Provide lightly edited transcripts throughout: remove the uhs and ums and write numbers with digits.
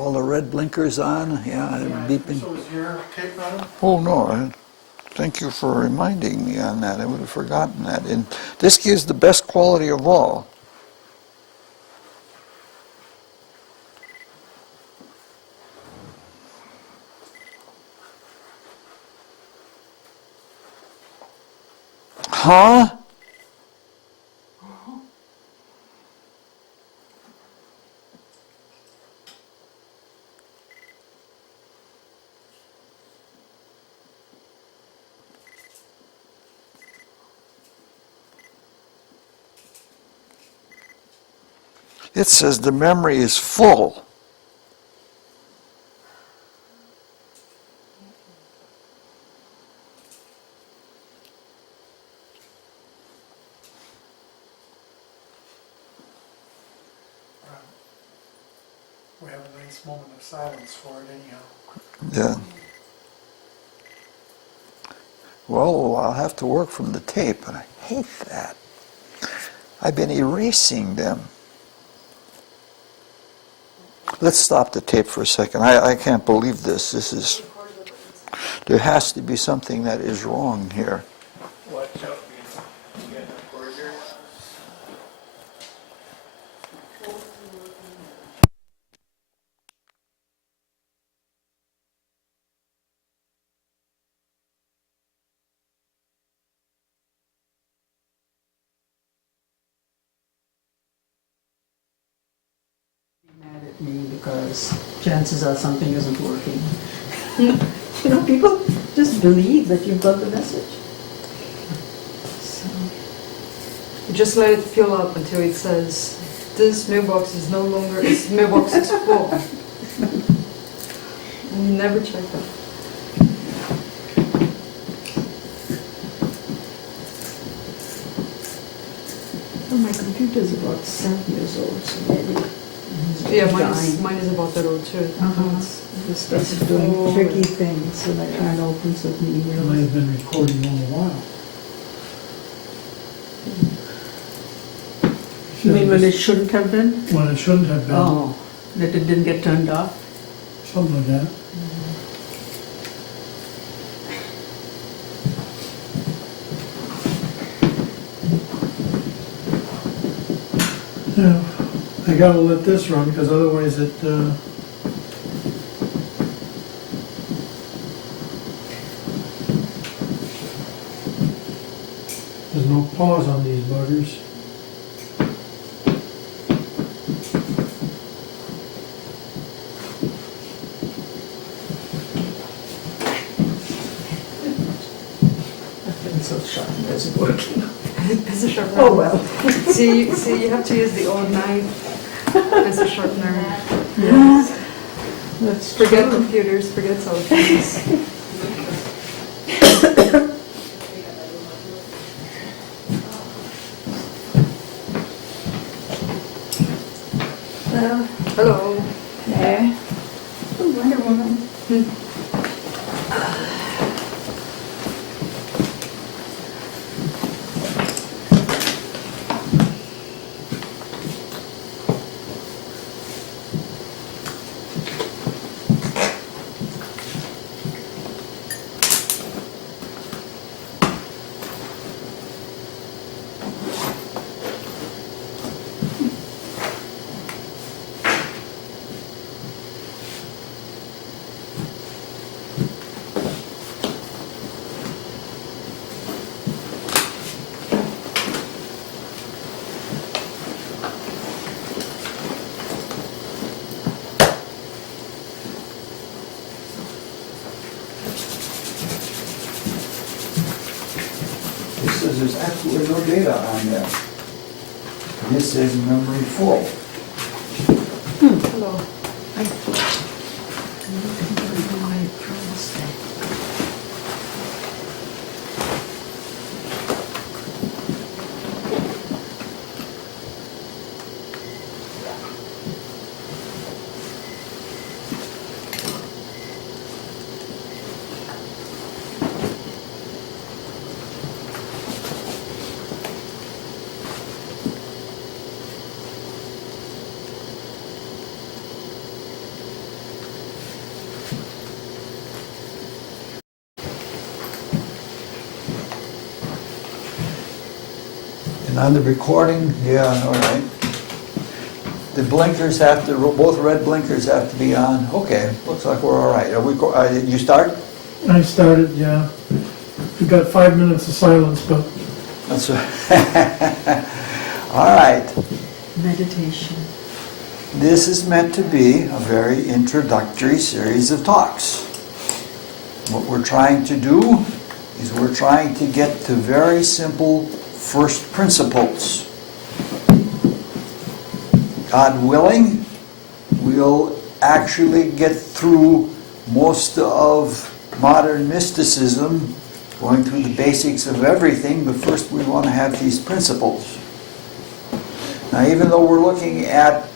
all the red blinkers on. Yeah, they're beeping. So is your tape on? Oh no, thank you for reminding me on that. I would have forgotten that. And this gives the best quality of all. Huh? It says the memory is full. We have a nice moment of silence for it anyhow. Yeah. Well, I'll have to work from the tape, and I hate that. I've been erasing them. Let's stop the tape for a second. I can't believe this. There has to be something that is wrong here. Watch out, you get a recorder. Mad at me because chances are something isn't working. You know, people just believe that you've got the message. So, Just let it fill up until it says, this mailbox is no longer, this mailbox is full. And you never check that. well, my computer's about 7 years old, so maybe. Yeah, dying. mine is about that old too. It starts doing tricky things, and I can't open certain It might emails. have been recording all the while. You mean when it shouldn't have been? When it shouldn't have been, Oh, that it didn't get turned off? something like that. Yeah, I gotta let this run, because otherwise it, there's no pause on these buggers. I've been so sharpened, is it working? Pencil sharpener. Oh, well. See, you have to use the old knife, pencil sharpener. Yeah. That's Forget true. computers, forget cell phones. Hello. Yeah. Oh, Wonder Woman. It says there's absolutely no data on there. This says memory full. Hello. I don't know why it promised that. On the recording, yeah, all right. The blinkers have to, both red blinkers have to be on. Okay, looks like we're all right. Are we, you start? I started, yeah. We got 5 minutes of silence, but That's right. All right. Meditation. This is meant to be a very introductory series of talks. What we're trying to do is we're trying to get to very simple first principles. God willing, we'll actually get through most of modern mysticism, going through the basics of everything, but first we want to have these principles. Now, even though we're looking at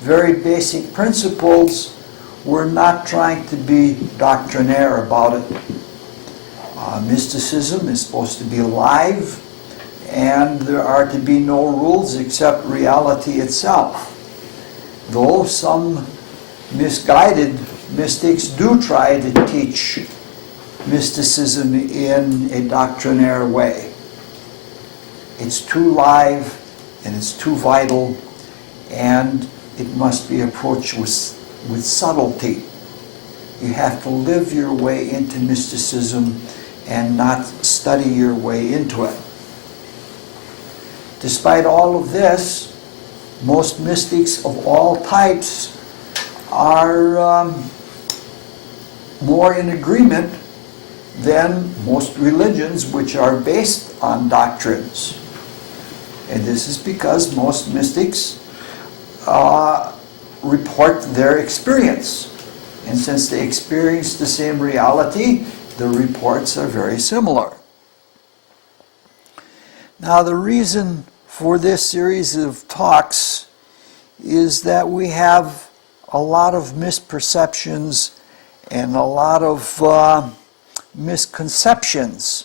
very basic principles, we're not trying to be doctrinaire about it. Mysticism is supposed to be alive, and there are to be no rules except reality itself. Though some misguided mystics do try to teach mysticism in a doctrinaire way. It's too live and it's too vital, and it must be approached with subtlety. You have to live your way into mysticism and not study your way into it. Despite all of this, most mystics of all types are more in agreement than most religions which are based on doctrines. And this is because most mystics report their experience. And since they experience the same reality, the reports are very similar. Now, the reason for this series of talks is that we have a lot of misperceptions and a lot of misconceptions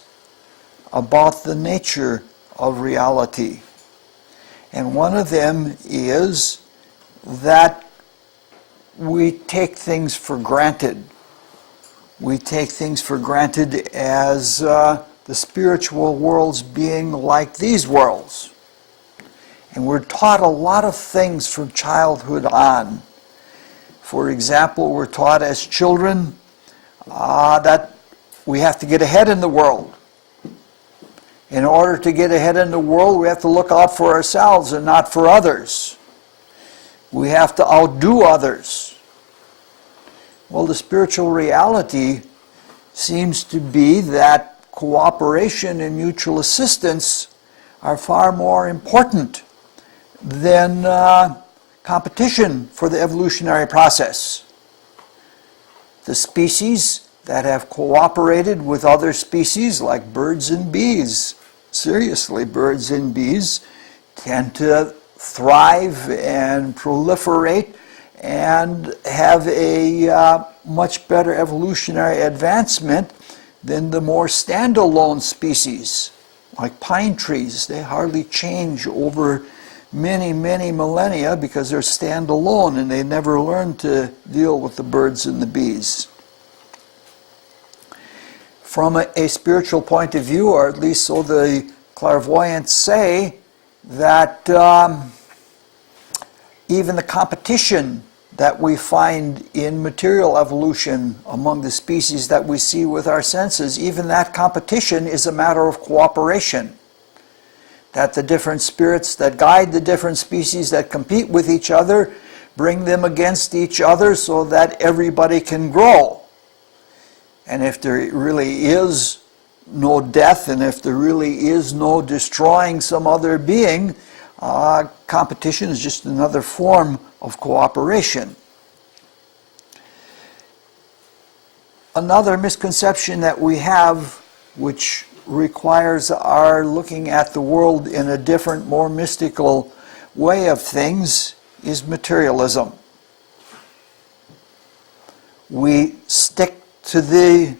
about the nature of reality. And one of them is that we take things for granted. We take things for granted as the spiritual worlds being like these worlds. And we're taught a lot of things from childhood on. For example, we're taught as children that we have to get ahead in the world. In order to get ahead in the world, we have to look out for ourselves and not for others. We have to outdo others. Well, the spiritual reality seems to be that cooperation and mutual assistance are far more important than competition for the evolutionary process. The species that have cooperated with other species, like birds and bees, seriously, birds and bees tend to thrive and proliferate and have a much better evolutionary advancement than the more standalone species, like pine trees. They hardly change over many, many millennia because they're standalone and they never learn to deal with the birds and the bees. From a spiritual point of view, or at least so the clairvoyants say, that even the competition that we find in material evolution among the species that we see with our senses, even that competition is a matter of cooperation. That the different spirits that guide the different species that compete with each other bring them against each other so that everybody can grow. And if there really is no death, and if there really is no destroying some other being, competition is just another form of cooperation. Another misconception that we have, which requires our looking at the world in a different, more mystical way of things, is materialism. We stick to the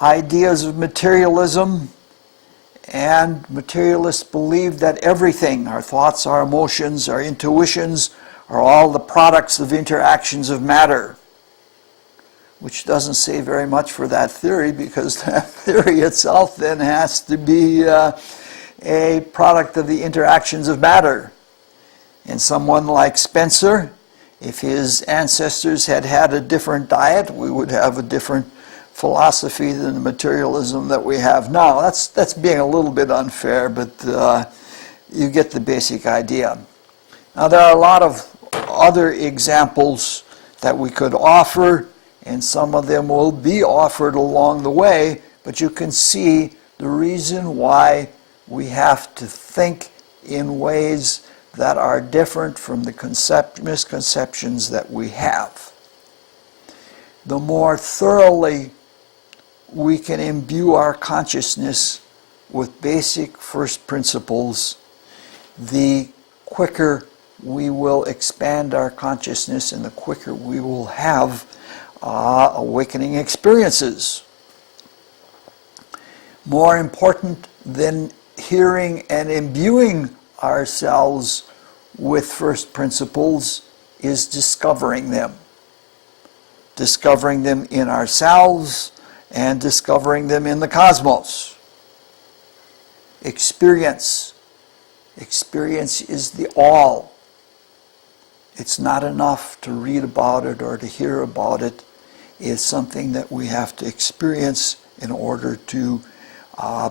ideas of materialism, and materialists believe that everything, our thoughts, our emotions, our intuitions, are all the products of interactions of matter, which doesn't say very much for that theory, because that theory itself then has to be a product of the interactions of matter. And someone like Spencer, if his ancestors had had a different diet, we would have a different philosophy than the materialism that we have now. That's being a little bit unfair, but you get the basic idea. Now, there are a lot of other examples that we could offer, and some of them will be offered along the way, but you can see the reason why we have to think in ways that are different from the misconceptions that we have. The more thoroughly we can imbue our consciousness with basic first principles, the quicker we will expand our consciousness and the quicker we will have awakening experiences. More important than hearing and imbuing ourselves with first principles is discovering them. Discovering them in ourselves and discovering them in the cosmos. Experience. Experience is the all. It's not enough to read about it or to hear about it. It's something that we have to experience in order to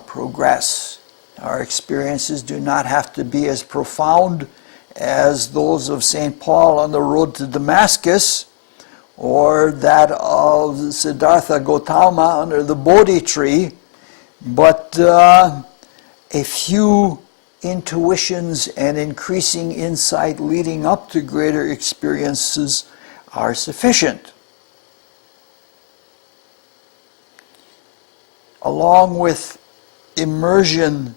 progress. Our experiences do not have to be as profound as those of St. Paul on the road to Damascus, or that of Siddhartha Gautama under the Bodhi tree, but a few intuitions and increasing insight leading up to greater experiences are sufficient. Along with immersion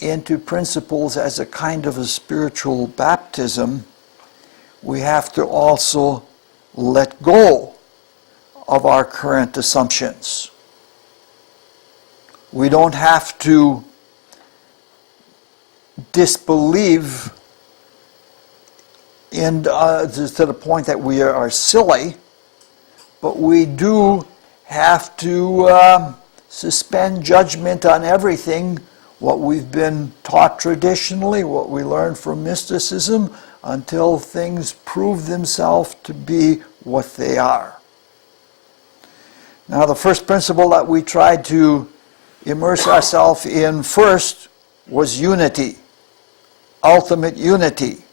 into principles as a kind of a spiritual baptism, we have to also let go of our current assumptions. We don't have to disbelieve to the point that we are silly, but we do have to suspend judgment on everything, what we've been taught traditionally, what we learned from mysticism, until things prove themselves to be what they are. Now, the first principle that we tried to immerse ourselves in first was unity, ultimate unity.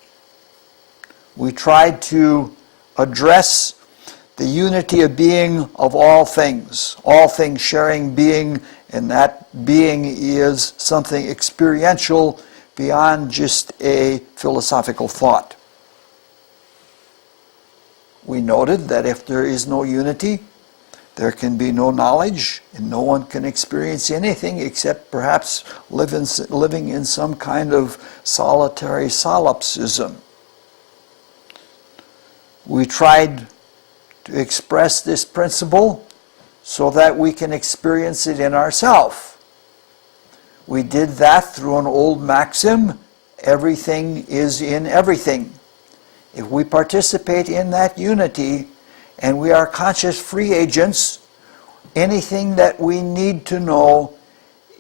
We tried to address the unity of being of all things sharing being, and that being is something experiential beyond just a philosophical thought. We noted that if there is no unity, there can be no knowledge, and no one can experience anything except perhaps living in some kind of solitary solipsism. We tried to express this principle so that we can experience it in ourselves. We did that through an old maxim, everything is in everything. If we participate in that unity and we are conscious free agents, anything that we need to know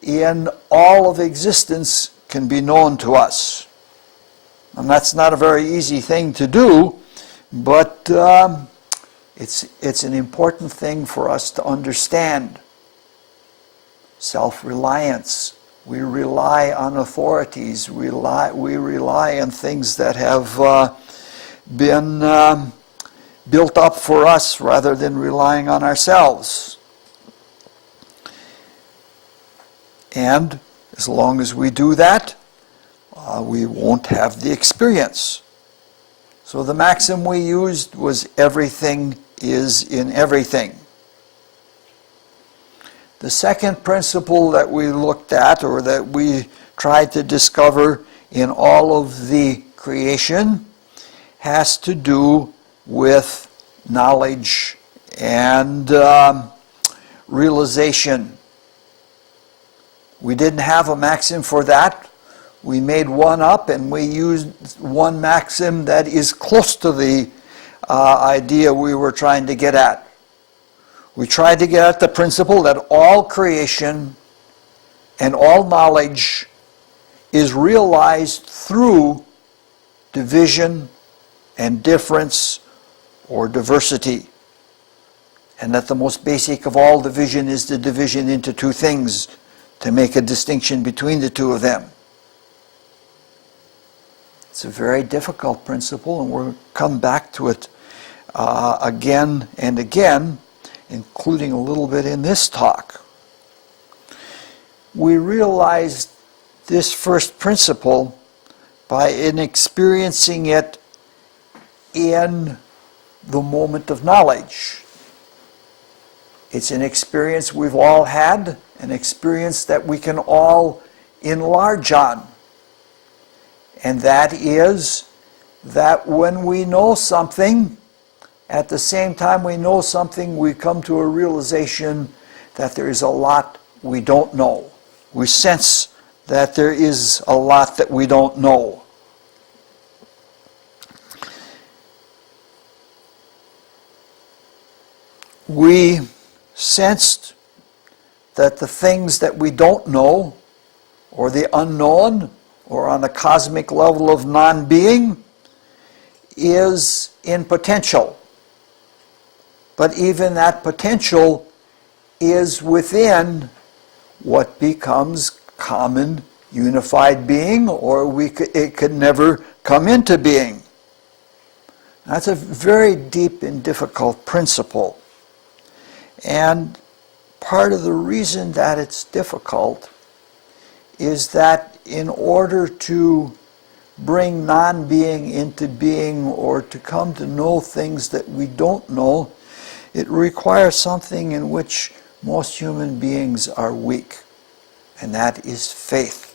in all of existence can be known to us. And that's not a very easy thing to do, but it's an important thing for us to understand. Self-reliance. We rely on authorities. We rely on things that have been built up for us rather than relying on ourselves. And as long as we do that, we won't have the experience. So the maxim we used was everything is in everything. The second principle that we looked at, or that we tried to discover in all of the creation, has to do with knowledge and realization. We didn't have a maxim for that. We made one up, and we used one maxim that is close to the idea we were trying to get at. We tried to get at the principle that all creation and all knowledge is realized through division and difference or diversity. And that the most basic of all division is the division into two things to make a distinction between the two of them. It's a very difficult principle, and we'll come back to it again and again, including a little bit in this talk. We realized this first principle by experiencing it in the moment of knowledge. It's an experience we've all had, an experience that we can all enlarge on. And that is that when we know something, at the same time we know something, we come to a realization that there is a lot we don't know. We sense that there is a lot that we don't know. We sensed that the things that we don't know, or the unknown, or on a cosmic level of non-being, is in potential. But even that potential is within what becomes common unified being, or it could never come into being. That's a very deep and difficult principle. And part of the reason that it's difficult is that in order to bring non-being into being, or to come to know things that we don't know, it requires something in which most human beings are weak, and that is faith.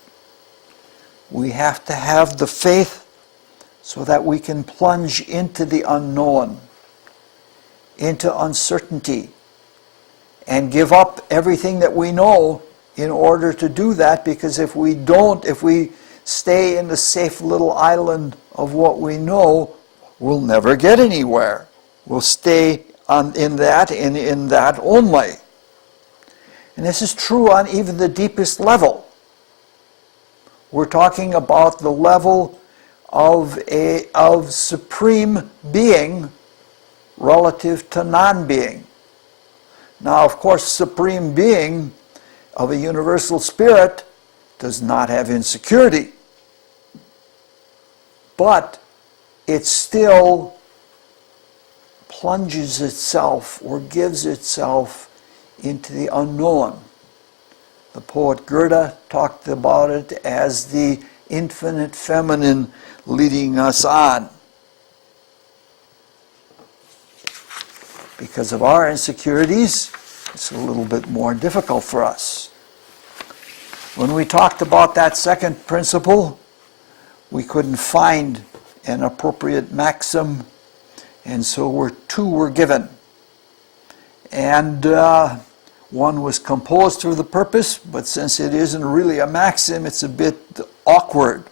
We have to have the faith so that we can plunge into the unknown, into uncertainty, and give up everything that we know in order to do that, because if we don't, if we stay in the safe little island of what we know, we'll never get anywhere. We'll stay in that and in that only. And this is true on even the deepest level. We're talking about the level of supreme being relative to non-being. Now, of course, supreme being of a universal spirit does not have insecurity, but it still plunges itself or gives itself into the unknown. The poet Goethe talked about it as the infinite feminine leading us on. Because of our insecurities, it's a little bit more difficult for us. When we talked about that second principle, we couldn't find an appropriate maxim, and so two were given. And one was composed for the purpose, but since it isn't really a maxim, it's a bit awkward.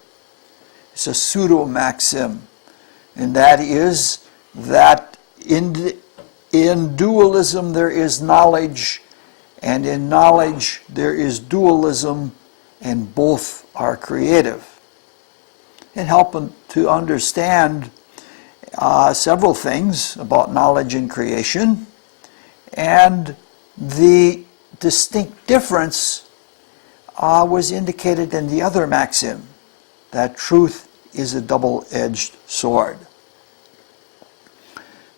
It's a pseudo-maxim, and that is that in dualism there is knowledge, and in knowledge there is dualism, and both are creative. It helps to understand several things about knowledge and creation, and the distinct difference was indicated in the other maxim, that truth is a double-edged sword.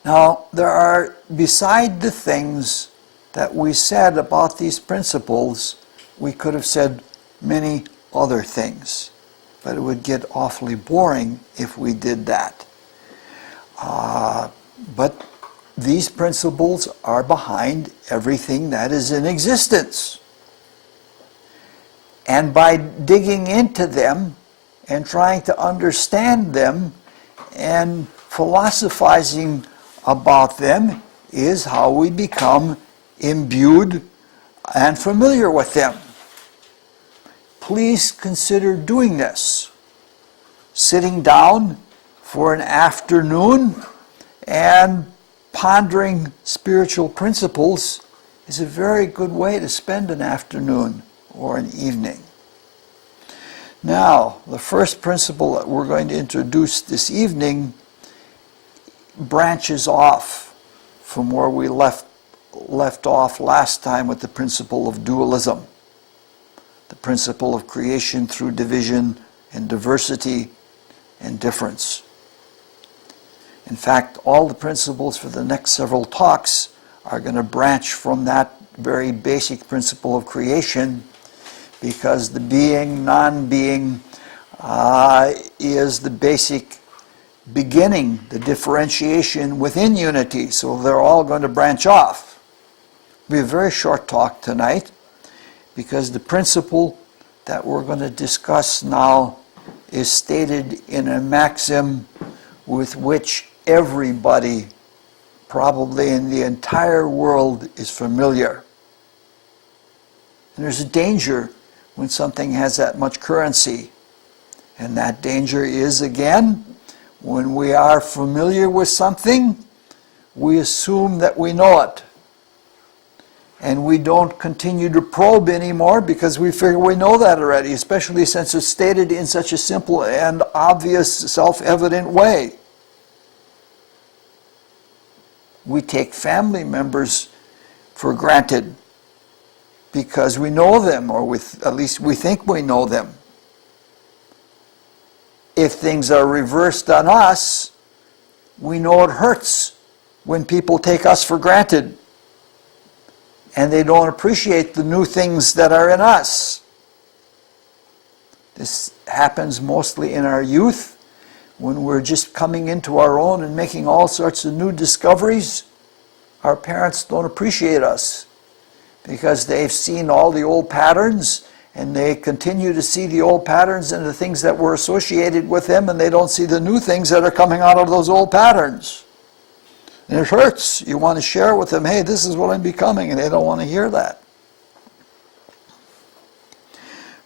Now, there are, beside the things that we said about these principles, we could have said many other things, but it would get awfully boring if we did that. But these principles are behind everything that is in existence. And by digging into them and trying to understand them and philosophizing about them is how we become imbued and familiar with them. Please consider doing this. Sitting down for an afternoon and pondering spiritual principles is a very good way to spend an afternoon or an evening. Now, the first principle that we're going to introduce this evening branches off from where we left off last time with the principle of dualism, the principle of creation through division and diversity and difference. In fact, all the principles for the next several talks are going to branch from that very basic principle of creation, because the being, non-being is the basic beginning, the differentiation within unity. So they're all going to branch off. It'll be a very short talk tonight, because the principle that we're going to discuss now is stated in a maxim with which everybody, probably in the entire world, is familiar. And there's a danger when something has that much currency. And that danger is, again, when we are familiar with something, we assume that we know it. And we don't continue to probe anymore because we figure we know that already, especially since it's stated in such a simple and obvious, self-evident way. We take family members for granted because we know them, or at least we think we know them. If things are reversed on us, we know it hurts when people take us for granted and they don't appreciate the new things that are in us. This happens mostly in our youth, when we're just coming into our own and making all sorts of new discoveries. Our parents don't appreciate us because they've seen all the old patterns, and they continue to see the old patterns and the things that were associated with them, and they don't see the new things that are coming out of those old patterns. And it hurts. You want to share with them, hey, this is what I'm becoming, and they don't want to hear that.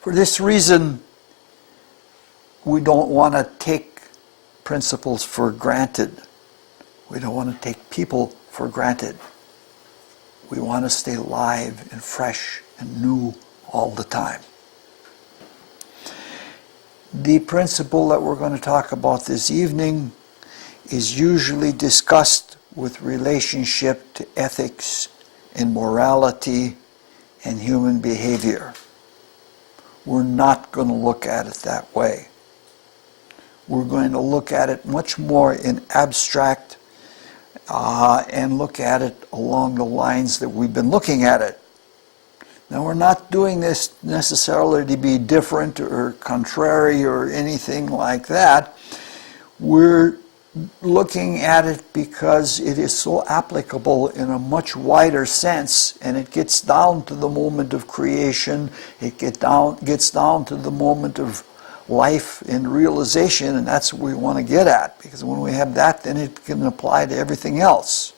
For this reason, we don't want to take principles for granted. We don't want to take people for granted. We want to stay live and fresh and new all the time. The principle that we're going to talk about this evening is usually discussed with relationship to ethics and morality and human behavior. We're not going to look at it that way. We're going to look at it much more in abstract and look at it along the lines that we've been looking at it. Now, we're not doing this necessarily to be different or contrary or anything like that. We're looking at it because it is so applicable in a much wider sense, and it gets down to the moment of creation, it gets down to the moment of life and realization, and that's what we want to get at, because when we have that, then it can apply to everything else.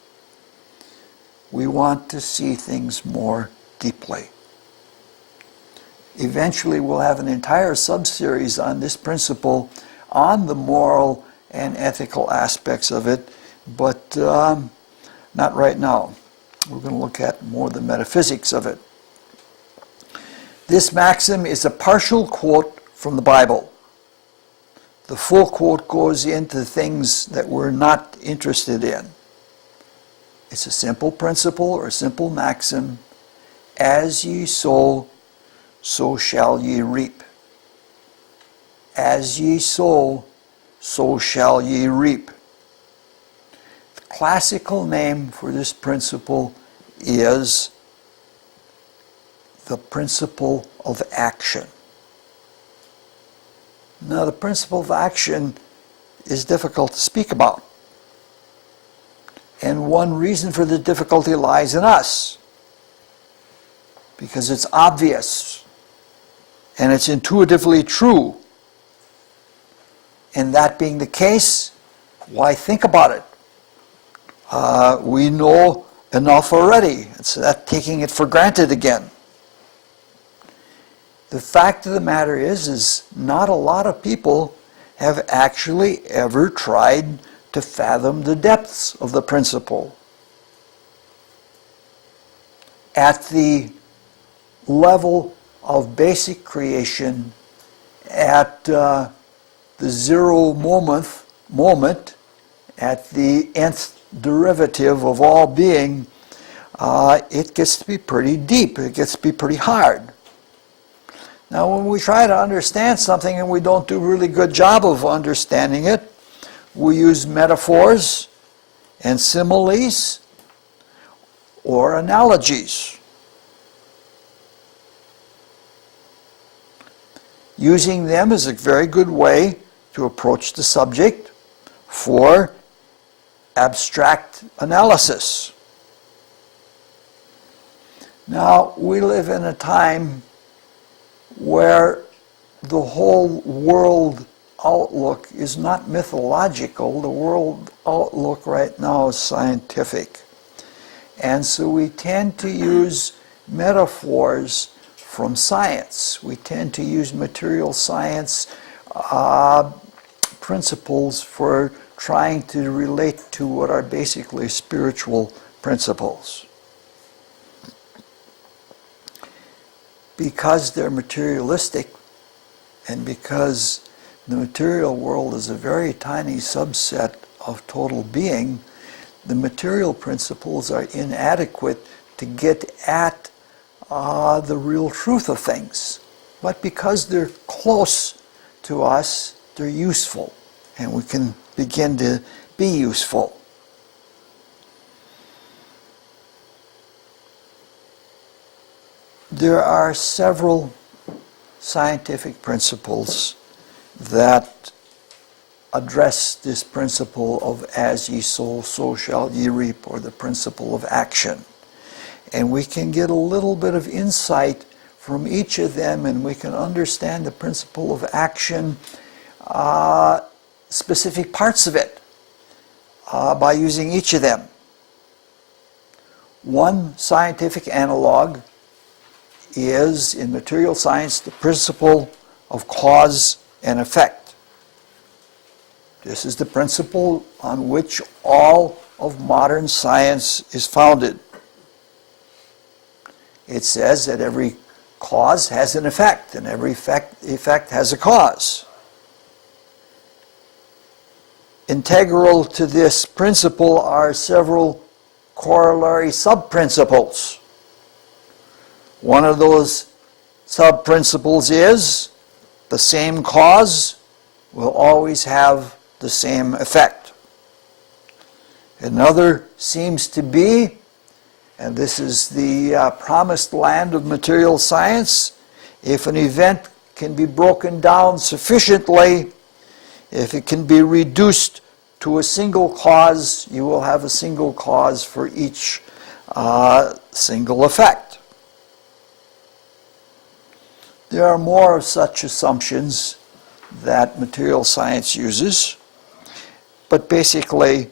We want to see things more deeply. Eventually we'll have an entire sub-series on this principle, on the moral and ethical aspects of it, but not right now. We're going to look at more the metaphysics of it. This maxim is a partial quote from the Bible. The full quote goes into things that we're not interested in. It's a simple principle or a simple maxim. As ye sow, so shall ye reap. As ye sow, so shall ye reap. The classical name for this principle is the principle of action. Now, the principle of action is difficult to speak about. And one reason for the difficulty lies in us, because it's obvious and it's intuitively true. And that being the case, why think about it? We know enough already. It's that taking it for granted again. The fact of the matter is not a lot of people have actually ever tried to fathom the depths of the principle. At the level of basic creation at the zero moment, at the nth derivative of all being, it gets to be pretty deep. It gets to be pretty hard. Now, when we try to understand something and we don't do a really good job of understanding it, we use metaphors and similes or analogies. Using them is a very good way to approach the subject for abstract analysis. Now, we live in a time where the whole world outlook is not mythological. The world outlook right now is scientific. And so we tend to use metaphors from science. We tend to use material science principles for trying to relate to what are basically spiritual principles. Because they're materialistic, and because the material world is a very tiny subset of total being, the material principles are inadequate to get at the real truth of things. But because they're close to us, they're useful, and we can begin to be useful. There are several scientific principles that address this principle of as ye sow, so shall ye reap, or the principle of action. And we can get a little bit of insight from each of them, and we can understand the principle of action, specific parts of it, by using each of them. One scientific analog is, in material science, the principle of cause and effect. This is the principle on which all of modern science is founded. It says that every cause has an effect, and every effect has a cause. Integral to this principle are several corollary sub-principles. One of those sub-principles is the same cause will always have the same effect. Another seems to be, and this is the promised land of material science, if an event can be broken down sufficiently, if it can be reduced to a single cause, you will have a single cause for each single effect. There are more of such assumptions that material science uses, but basically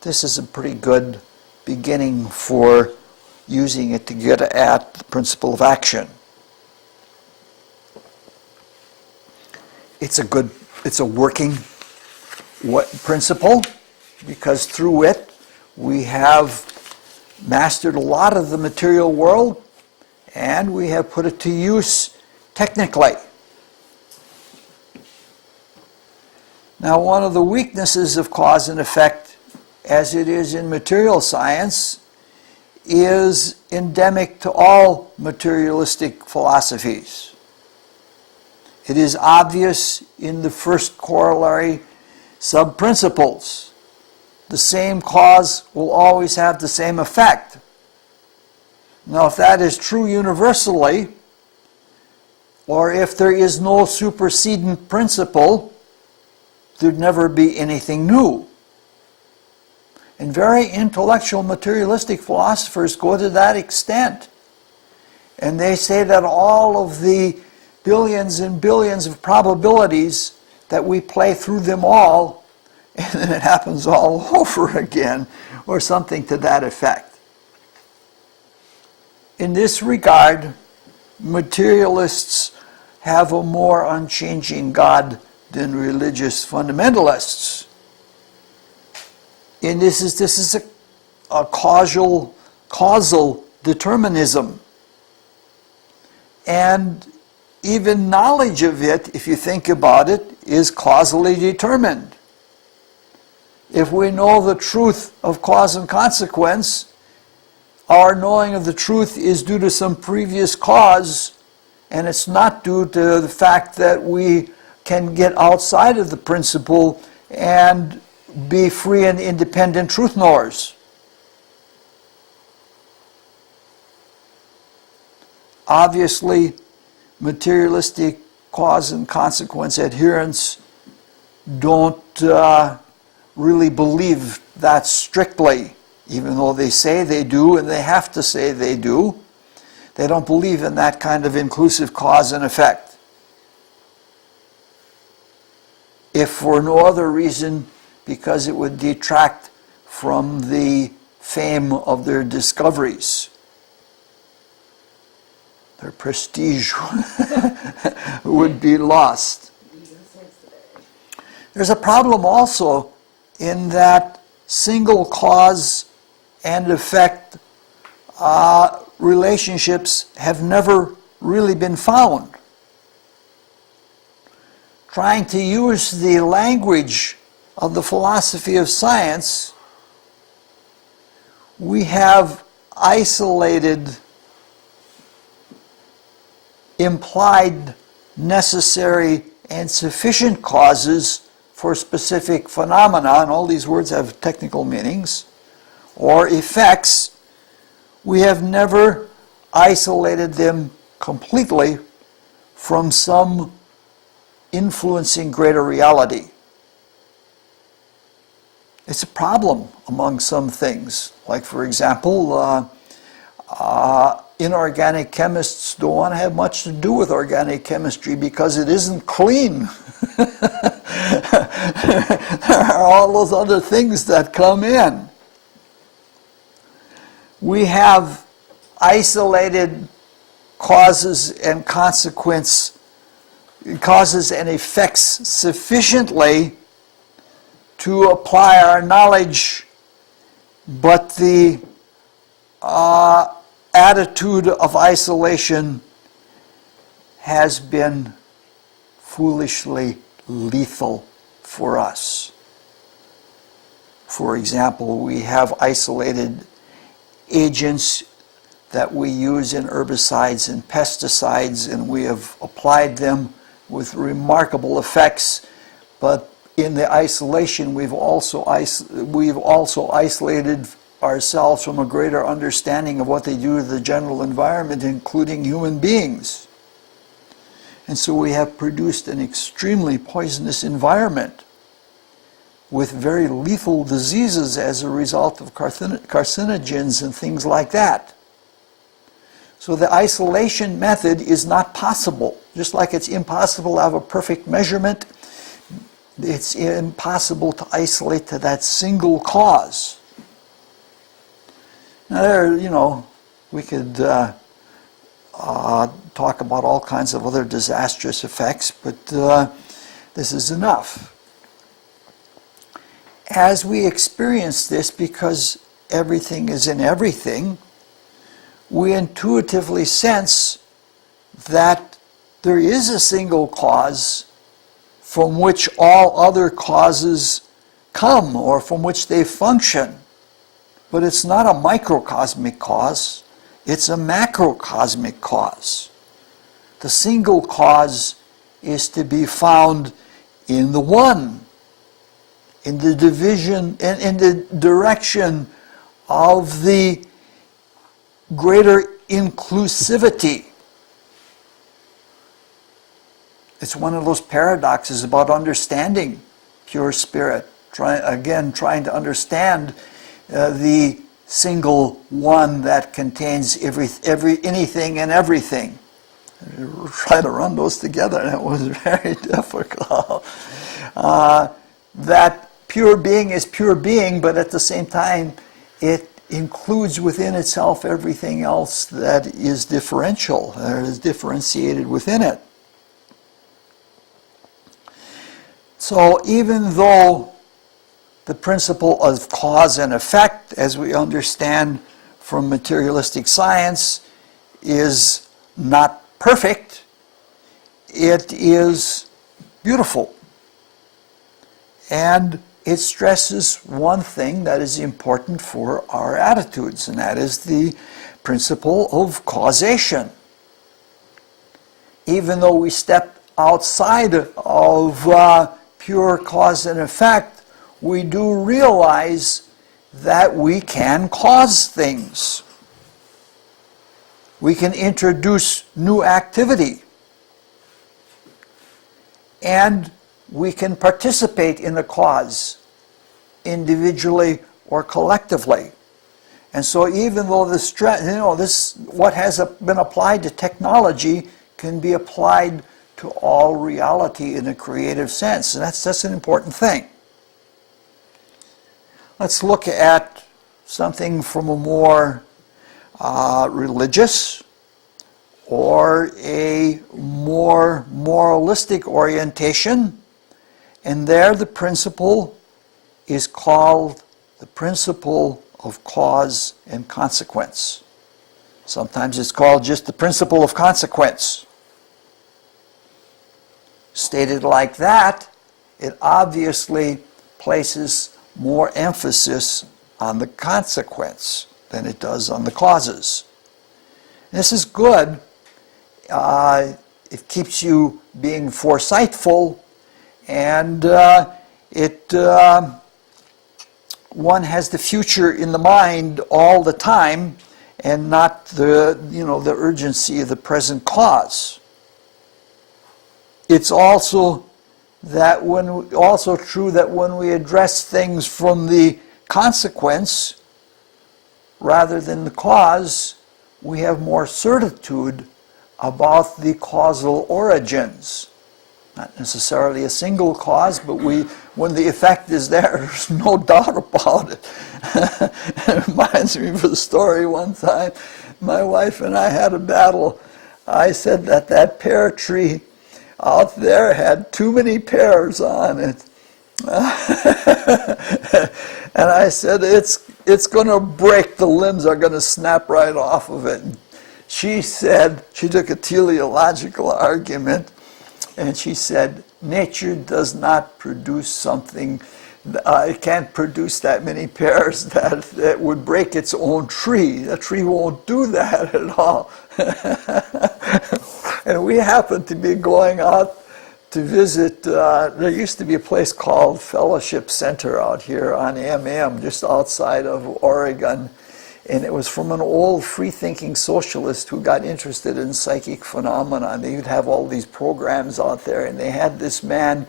this is a pretty good beginning for using it to get at the principle of action. It's a working principle, because through it we have mastered a lot of the material world and we have put it to use technically. Now, one of the weaknesses of cause and effect, as it is in material science, is endemic to all materialistic philosophies. It is obvious in the first corollary sub-principles. The same cause will always have the same effect. Now, if that is true universally, or if there is no supersedent principle, there'd never be anything new. And very intellectual materialistic philosophers go to that extent. And they say that all of the billions and billions of probabilities, that we play through them all, and then it happens all over again, or something to that effect. In this regard, materialists have a more unchanging God than religious fundamentalists. And this is a causal determinism. And even knowledge of it, if you think about it, is causally determined. If we know the truth of cause and consequence, our knowing of the truth is due to some previous cause, and it's not due to the fact that we can get outside of the principle and be free and independent truth knowers. Obviously, materialistic cause and consequence adherents don't really believe that strictly, even though they say they do, and they have to say they do. They don't believe in that kind of inclusive cause and effect. If for no other reason, because it would detract from the fame of their discoveries. Their prestige would be lost. There's a problem also in that single cause and effect relationships have never really been found. Trying to use the language of the philosophy of science, we have isolated implied, necessary, and sufficient causes for specific phenomena, and all these words have technical meanings, or effects. We have never isolated them completely from some influencing greater reality. It's a problem among some things. Like, for example, inorganic chemists don't want to have much to do with organic chemistry because it isn't clean. There are all those other things that come in. We have isolated causes and causes and effects sufficiently to apply our knowledge, but the attitude of isolation has been foolishly lethal for us. For example, we have isolated agents that we use in herbicides and pesticides, and we have applied them with remarkable effects, but in the isolation we've also isolated ourselves from a greater understanding of what they do to the general environment, including human beings. And so we have produced an extremely poisonous environment with very lethal diseases as a result of carcinogens and things like that. So the isolation method is not possible. Just like it's impossible to have a perfect measurement, it's impossible to isolate to that single cause. Now there, we could talk about all kinds of other disastrous effects, but this is enough. As we experience this, because everything is in everything, we intuitively sense that there is a single cause from which all other causes come, or from which they function. But it's not a microcosmic cause, it's a macrocosmic cause. The single cause is to be found in the one, in the division, and in the direction of the greater inclusivity. It's one of those paradoxes about understanding pure spirit, trying to understand the single one that contains anything and everything. Try to run those together, and it was very difficult. That pure being is pure being, but at the same time, it includes within itself everything else that is differential, that is differentiated within it. So even though the principle of cause and effect, as we understand from materialistic science, is not perfect, it is beautiful. And it stresses one thing that is important for our attitudes, and that is the principle of causation. Even though we step outside of pure cause and effect, we do realize that we can cause things. We can introduce new activity. And we can participate in the cause, individually or collectively. And so even though this what has been applied to technology can be applied to all reality in a creative sense. And that's an important thing. Let's look at something from a more religious or a more moralistic orientation. And there the principle is called the principle of cause and consequence. Sometimes it's called just the principle of consequence. Stated like that, it obviously places more emphasis on the consequence than it does on the causes. This is good. It keeps you being foresightful, and one has the future in the mind all the time, and not the urgency of the present cause. It's also true that when we address things from the consequence rather than the cause, we have more certitude about the causal origins. Not necessarily a single cause, but when the effect is there, there's no doubt about it. It reminds me of a story one time. My wife and I had a battle. I said that pear tree out there had too many pears on it. And I said, it's going to break, the limbs are going to snap right off of it. She said, she took a teleological argument, and she said, nature does not produce something, it can't produce that many pears that would break its own tree. The tree won't do that at all. And we happened to be going out to visit, there used to be a place called Fellowship Center out here on MM, just outside of Oregon. And it was from an old free-thinking socialist who got interested in psychic phenomena. They would have all these programs out there, and they had this man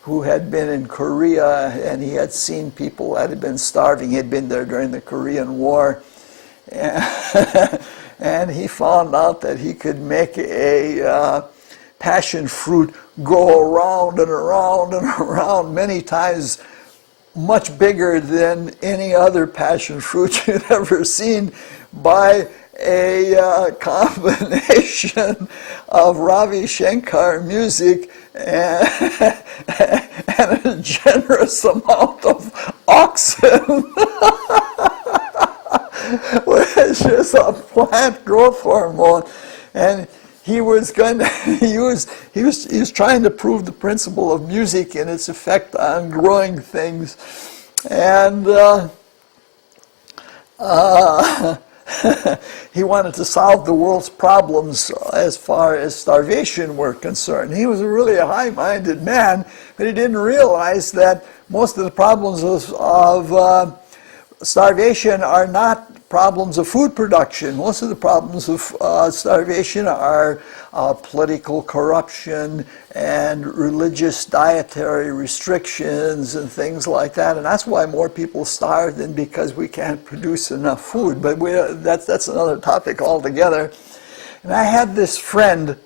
who had been in Korea, and he had seen people that had been starving. He had been there during the Korean War. And he found out that he could make a passion fruit go around and around and around many times, much bigger than any other passion fruit you'd ever seen, by a combination of Ravi Shankar music and a generous amount of oxen, which is a plant growth hormone. And he was trying to prove the principle of music and its effect on growing things. And he wanted to solve the world's problems as far as starvation were concerned. He was really a high-minded man, but he didn't realize that most of the problems of starvation are not problems of food production. Most of the problems of starvation are political corruption and religious dietary restrictions and things like that. And that's why more people starve than because we can't produce enough food. But that's another topic altogether. And I had this friend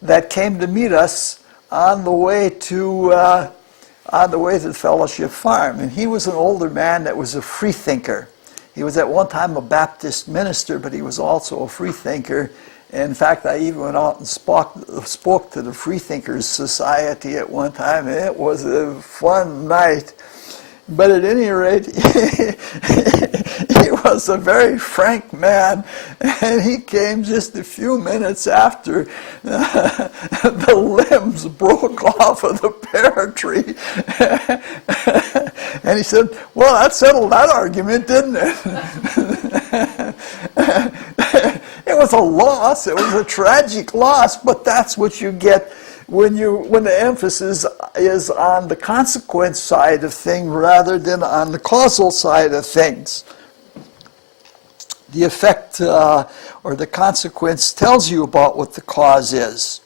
that came to meet us on the way to the Fellowship Farm. And he was an older man that was a free thinker. He was at one time a Baptist minister, but he was also a free thinker. In fact, I even went out and spoke to the Freethinkers Society at one time, and it was a fun night. But at any rate, he was was a very frank man, and he came just a few minutes after the limbs broke off of the pear tree. And he said, well, that settled that argument, didn't it? It was a loss. It was a tragic loss, but that's what you get when the emphasis is on the consequence side of things rather than on the causal side of things. The effect or the consequence tells you about what the cause is.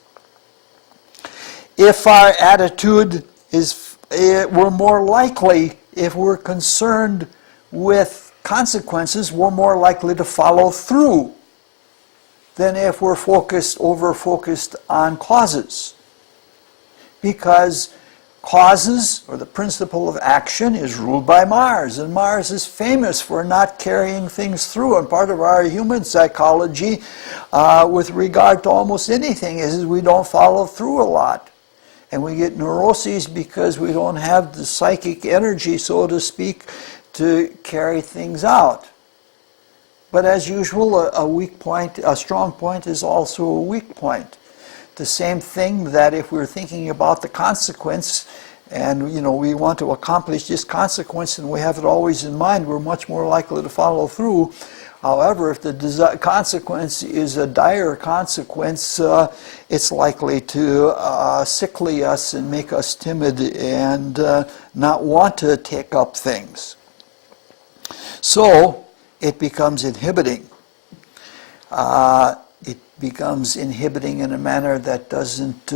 If our attitude is, we're more likely, if we're concerned with consequences, we're more likely to follow through than if we're over-focused on causes. Because causes, or the principle of action, is ruled by Mars, and Mars is famous for not carrying things through. And part of our human psychology with regard to almost anything is we don't follow through a lot. And we get neuroses because we don't have the psychic energy, so to speak, to carry things out. But as usual, a weak point, a strong point is also a weak point. The same thing that if we're thinking about the consequence and we want to accomplish this consequence and we have it always in mind, we're much more likely to follow through. However, if the consequence is a dire consequence, it's likely to sickly us and make us timid and not want to take up things. So it becomes inhibiting. It becomes inhibiting in a manner that doesn't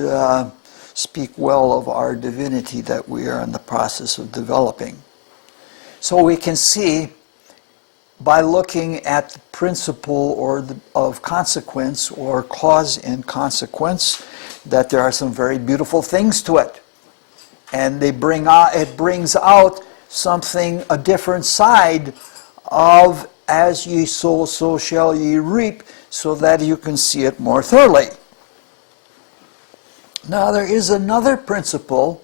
speak well of our divinity that we are in the process of developing. So we can see by looking at the principle of consequence or cause and consequence that there are some very beautiful things to it. And it brings out something, a different side of as ye sow, so shall ye reap, so that you can see it more thoroughly. Now there is another principle,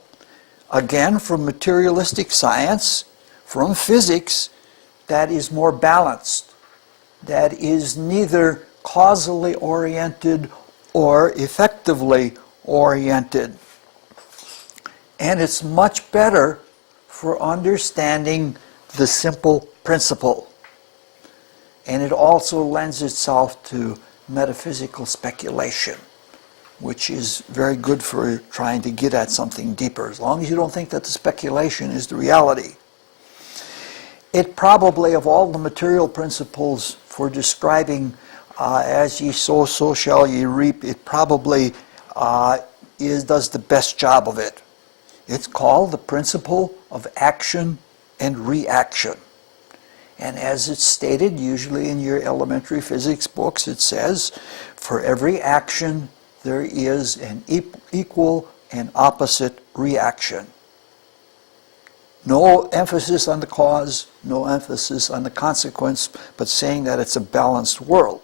again from materialistic science, from physics, that is more balanced, that is neither causally oriented or effectively oriented. And it's much better for understanding the simple principle. And it also lends itself to metaphysical speculation, which is very good for trying to get at something deeper, as long as you don't think that the speculation is the reality. It probably, of all the material principles for describing as ye sow, so shall ye reap, it probably does the best job of it. It's called the principle of action and reaction. And as it's stated, usually in your elementary physics books, it says, for every action there is an equal and opposite reaction. No emphasis on the cause, no emphasis on the consequence, but saying that it's a balanced world.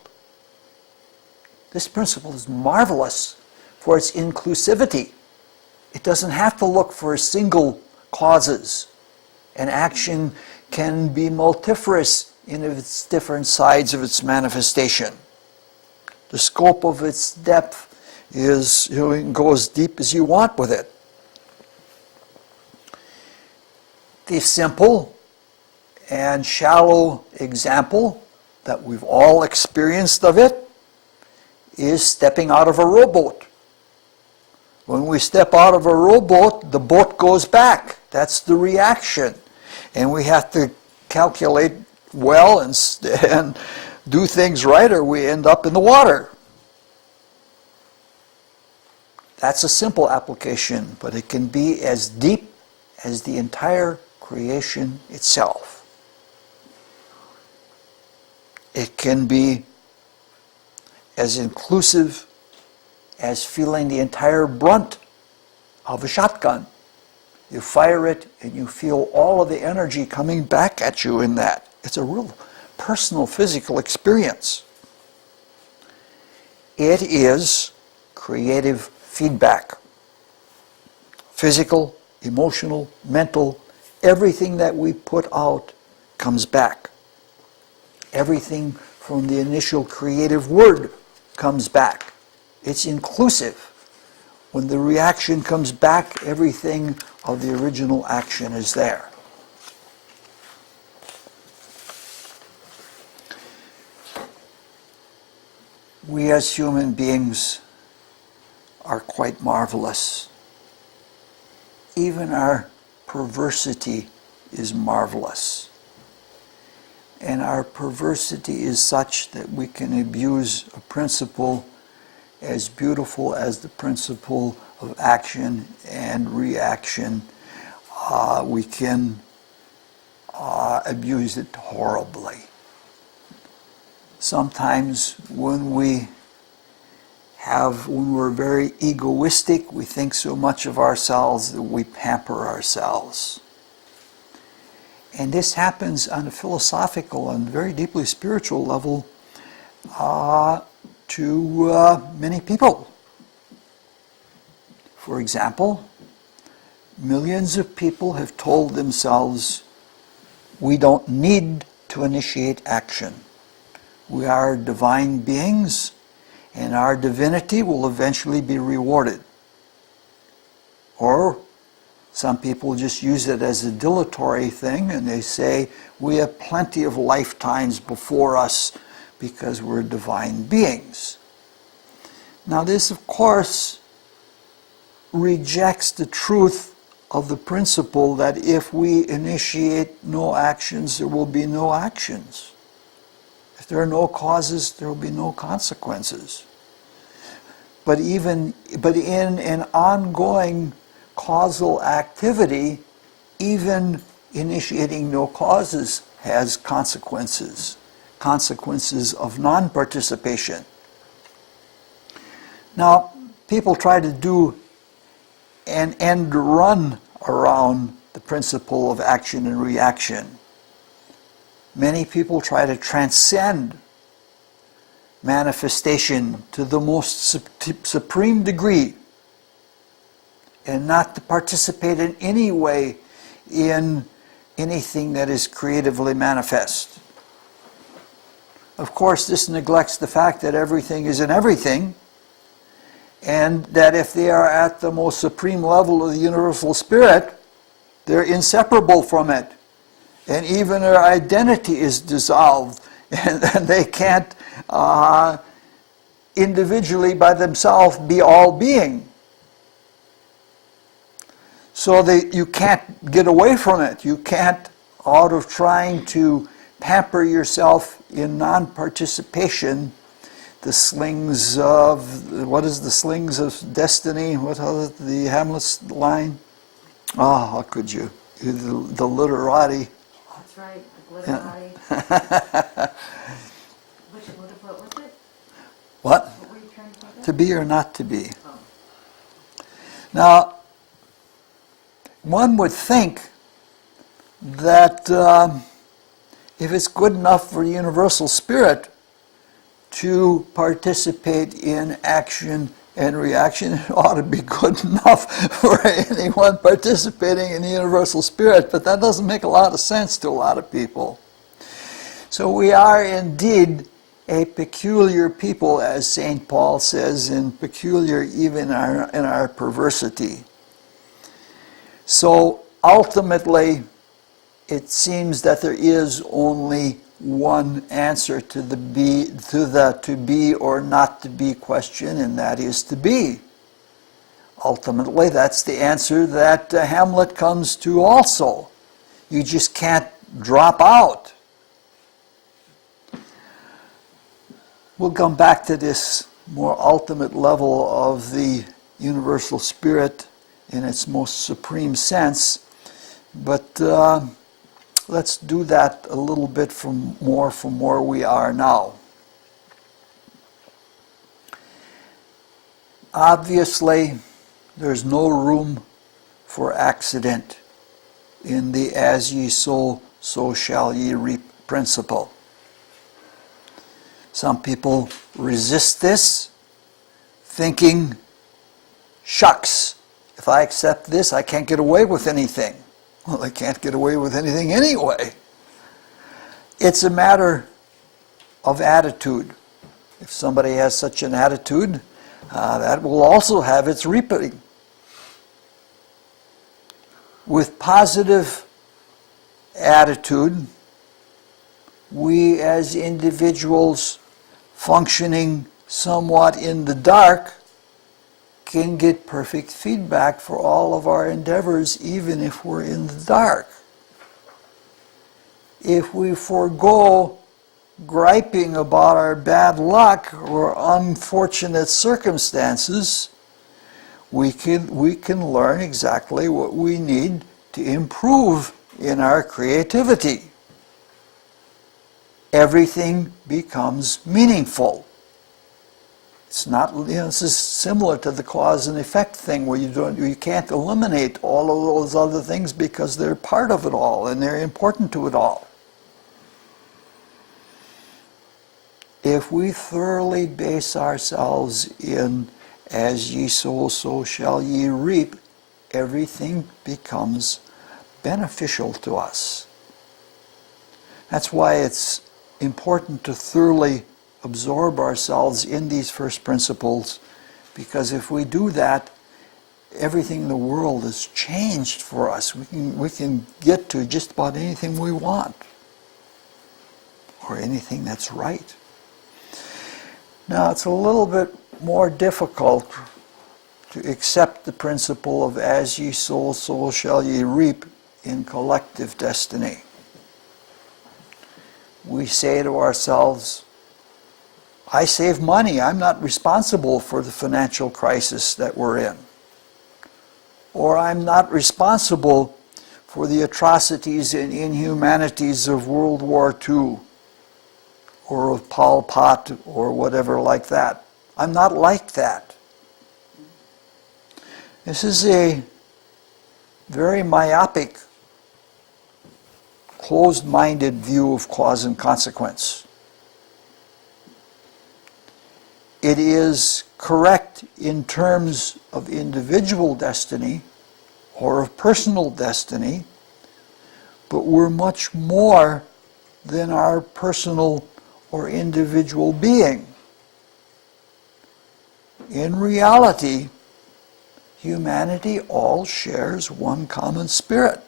This principle is marvelous for its inclusivity. It doesn't have to look for single causes. An action can be multifarious in its different sides of its manifestation. The scope of its depth is, you can go as deep as you want with it. The simple and shallow example that we've all experienced of it is stepping out of a rowboat. When we step out of a rowboat, the boat goes back. That's the reaction. And we have to calculate well and do things right, or we end up in the water. That's a simple application, but it can be as deep as the entire creation itself. It can be as inclusive as feeling the entire brunt of a shotgun. You fire it and you feel all of the energy coming back at you in that. It's a real personal physical experience. It is creative feedback. Physical, emotional, mental, everything that we put out comes back. Everything from the initial creative word comes back. It's inclusive. When the reaction comes back, everything of the original action is there. We as human beings are quite marvelous. Even our perversity is marvelous. And our perversity is such that we can abuse a principle as beautiful as the principle of action and reaction. We can abuse it horribly. Sometimes when we're very egoistic, we think so much of ourselves that we pamper ourselves. And this happens on a philosophical and very deeply spiritual level to many people. For example, millions of people have told themselves, we don't need to initiate action. We are divine beings, and our divinity will eventually be rewarded. Or some people just use it as a dilatory thing, and they say, we have plenty of lifetimes before us because we're divine beings. Now this, of course, rejects the truth of the principle that if we initiate no actions, there will be no actions. If there are no causes, there will be no consequences. But in an ongoing causal activity, even initiating no causes has consequences of non-participation. Now, people try to do an end run around the principle of action and reaction. Many people try to transcend manifestation to the most supreme degree and not to participate in any way in anything that is creatively manifest. Of course, this neglects the fact that everything is in everything, and that if they are at the most supreme level of the universal spirit, they're inseparable from it. And even their identity is dissolved, and they can't individually by themselves be all being. So you can't get away from it. You can't, out of trying to pamper yourself in non-participation, the slings of, what is the slings of destiny? What is the Hamlet's line? Oh, how could you? The literati. That's right, the glitterati. What was it? What? What were you trying to think of? To be or not to be. Oh. Now, one would think that if it's good enough for the universal spirit to participate in action and reaction, it ought to be good enough for anyone participating in the universal spirit, but that doesn't make a lot of sense to a lot of people. So we are indeed a peculiar people, as St. Paul says, and peculiar even in our perversity. So ultimately, it seems that there is only one answer to the to be or not to be question, and that is to be. Ultimately, that's the answer that Hamlet comes to also. You just can't drop out. We'll come back to this more ultimate level of the universal spirit in its most supreme sense, but let's do that a little bit from where we are now. Obviously, there's no room for accident in the as ye sow, so shall ye reap principle. Some people resist this, thinking, shucks, if I accept this, I can't get away with anything. Well, they can't get away with anything anyway. It's a matter of attitude. If somebody has such an attitude, that will also have its reaping. With positive attitude, we as individuals functioning somewhat in the dark can get perfect feedback for all of our endeavors, even if we're in the dark. If we forego griping about our bad luck or unfortunate circumstances, we can learn exactly what we need to improve in our creativity. Everything becomes meaningful. It's not, this is similar to the cause and effect thing where you can't eliminate all of those other things because they're part of it all and they're important to it all. If we thoroughly base ourselves in as ye sow, so shall ye reap, everything becomes beneficial to us. That's why it's important to thoroughly absorb ourselves in these first principles, because if we do that, everything in the world is changed for us. We can get to just about anything we want, or anything that's right. Now, it's a little bit more difficult to accept the principle of as ye sow, so shall ye reap in collective destiny. We say to ourselves, I save money, I'm not responsible for the financial crisis that we're in. Or I'm not responsible for the atrocities and inhumanities of World War II, or of Pol Pot, or whatever like that. I'm not like that. This is a very myopic, closed-minded view of cause and consequence. It is correct in terms of individual destiny or of personal destiny, but we're much more than our personal or individual being. In reality, humanity all shares one common spirit.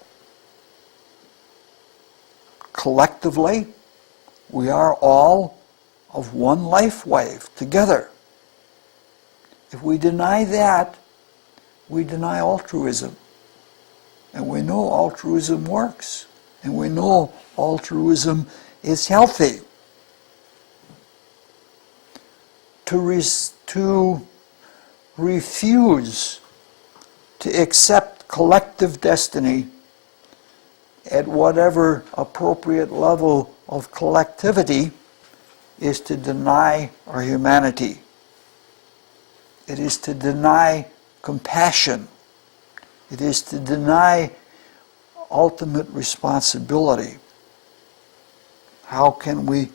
Collectively, we are all of one life wave together. If we deny that, we deny altruism. And we know altruism works. And we know altruism is healthy. To refuse to accept collective destiny at whatever appropriate level of collectivity is to deny our humanity. It is to deny compassion. It is to deny ultimate responsibility. How can we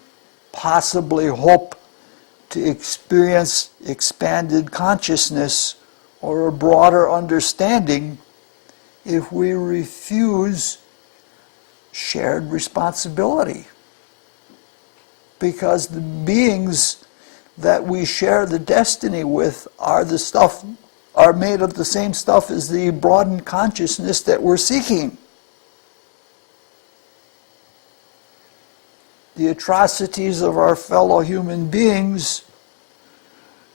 possibly hope to experience expanded consciousness or a broader understanding if we refuse shared responsibility? Because the beings that we share the destiny with are made of the same stuff as the broadened consciousness that we're seeking. The atrocities of our fellow human beings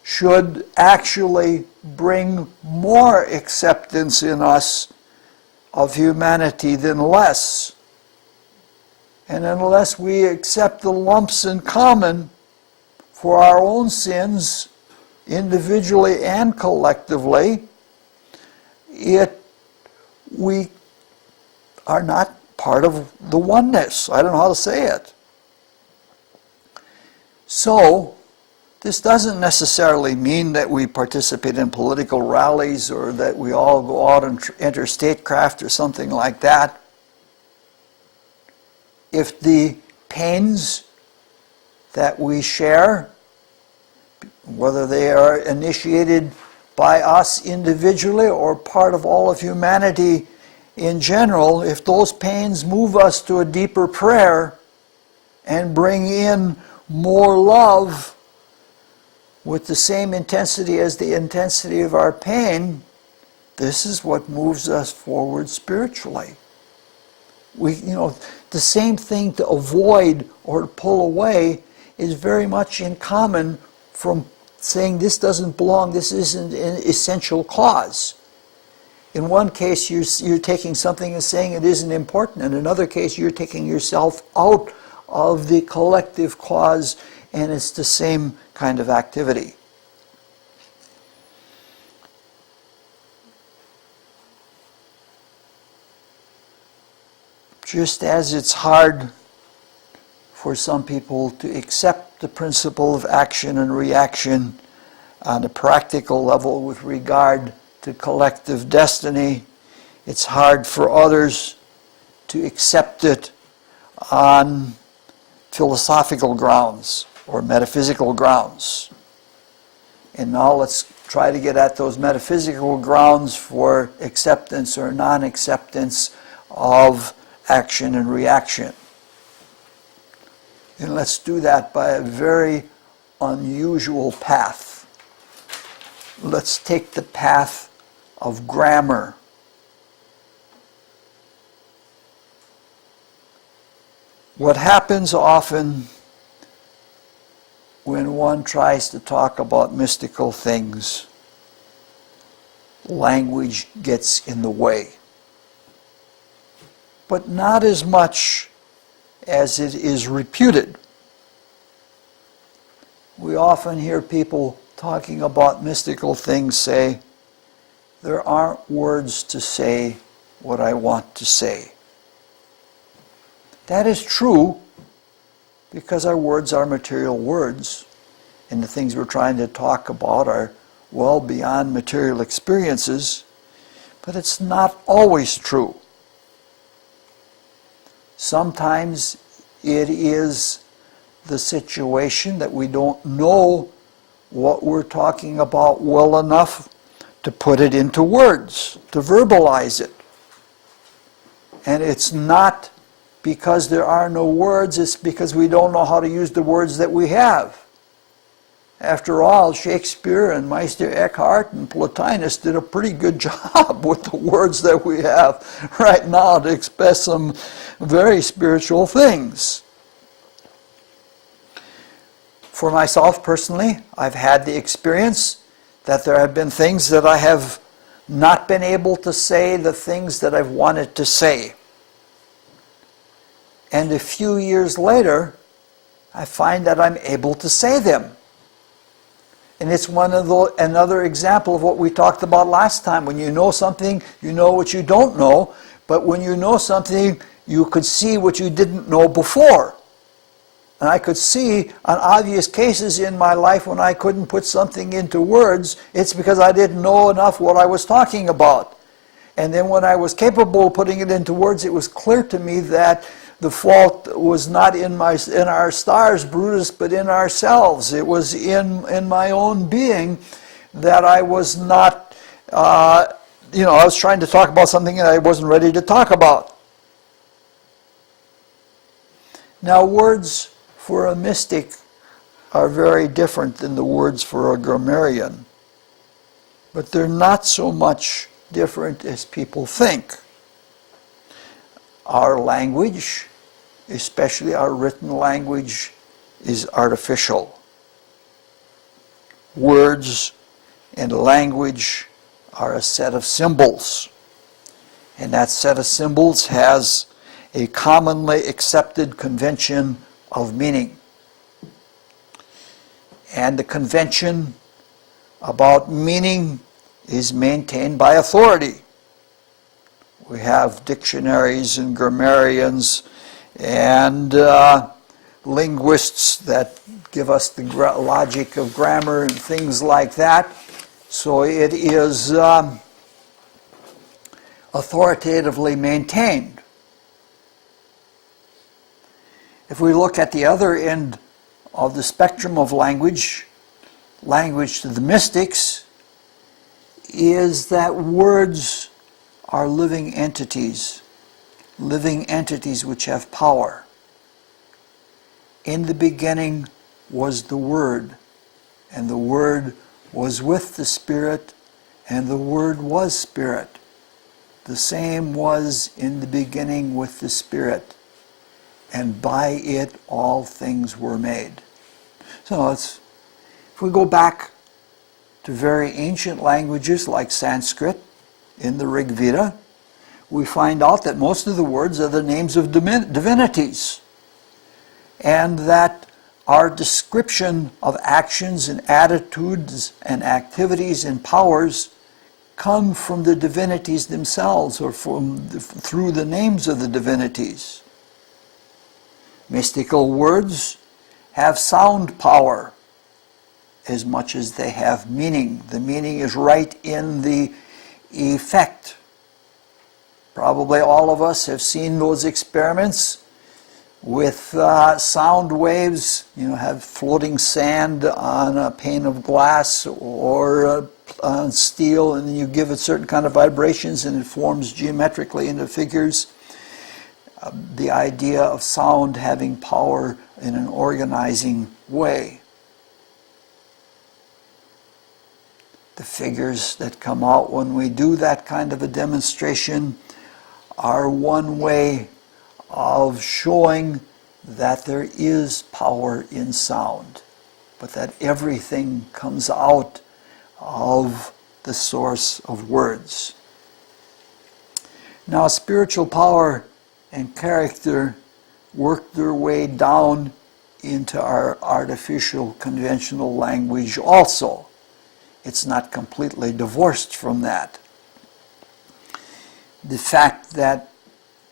should actually bring more acceptance in us of humanity than less. And unless we accept the lumps in common for our own sins, individually and collectively, we are not part of the oneness. I don't know how to say it. So, this doesn't necessarily mean that we participate in political rallies or that we all go out and enter statecraft or something like that. If the pains that we share, whether they are initiated by us individually or part of all of humanity in general, if those pains move us to a deeper prayer and bring in more love with the same intensity as the intensity of our pain, this is what moves us forward spiritually. The same thing to avoid or to pull away is very much in common from saying this doesn't belong, this isn't an essential cause. In one case, you're taking something and saying it isn't important. In another case, you're taking yourself out of the collective cause, and it's the same kind of activity. Just as it's hard for some people to accept the principle of action and reaction on a practical level with regard to collective destiny, it's hard for others to accept it on philosophical grounds or metaphysical grounds. And now let's try to get at those metaphysical grounds for acceptance or non-acceptance of action and reaction. And let's do that by a very unusual path. Let's take the path of grammar. What happens often when one tries to talk about mystical things, language gets in the way. But not as much as it is reputed. We often hear people talking about mystical things say, there aren't words to say what I want to say. That is true because our words are material words, and the things we're trying to talk about are well beyond material experiences, but it's not always true. Sometimes it is the situation that we don't know what we're talking about well enough to put it into words, to verbalize it. And it's not because there are no words, it's because we don't know how to use the words that we have. After all, Shakespeare and Meister Eckhart and Plotinus did a pretty good job with the words that we have right now to express some very spiritual things. For myself personally, I've had the experience that there have been things that I have not been able to say, the things that I've wanted to say. And a few years later, I find that I'm able to say them. And it's another example of what we talked about last time. When you know something, you know what you don't know. But when you know something, you could see what you didn't know before. And I could see on obvious cases in my life when I couldn't put something into words, it's because I didn't know enough what I was talking about. And then when I was capable of putting it into words, it was clear to me that the fault was not in our stars, Brutus, but in ourselves. It was in my own being that I was not, I was trying to talk about something that I wasn't ready to talk about. Now, words for a mystic are very different than the words for a grammarian, but they're not so much different as people think. Our language, especially our written language, is artificial. Words and language are a set of symbols, and that set of symbols has a commonly accepted convention of meaning. And the convention about meaning is maintained by authority. We have dictionaries and grammarians and linguists that give us the logic of grammar and things like that. So it is authoritatively maintained. If we look at the other end of the spectrum of language to the mystics, is that words are living entities which have power. In the beginning, was the Word, and the Word was with the Spirit, and the Word was Spirit. The same was in the beginning with the Spirit, and by it all things were made. So if we go back to very ancient languages like Sanskrit in the Rig Veda, we find out that most of the words are the names of divinities, and that our description of actions and attitudes and activities and powers come from the divinities themselves, or through the names of the divinities. Mystical words have sound power as much as they have meaning. The meaning is right in the effect. Probably all of us have seen those experiments with sound waves. Have floating sand on a pane of glass or on steel, and then you give it certain kind of vibrations and it forms geometrically into figures. The idea of sound having power in an organizing way. The figures that come out when we do that kind of a demonstration are one way of showing that there is power in sound, but that everything comes out of the source of words. Now, spiritual power and character work their way down into our artificial, conventional language also. It's not completely divorced from that. The fact that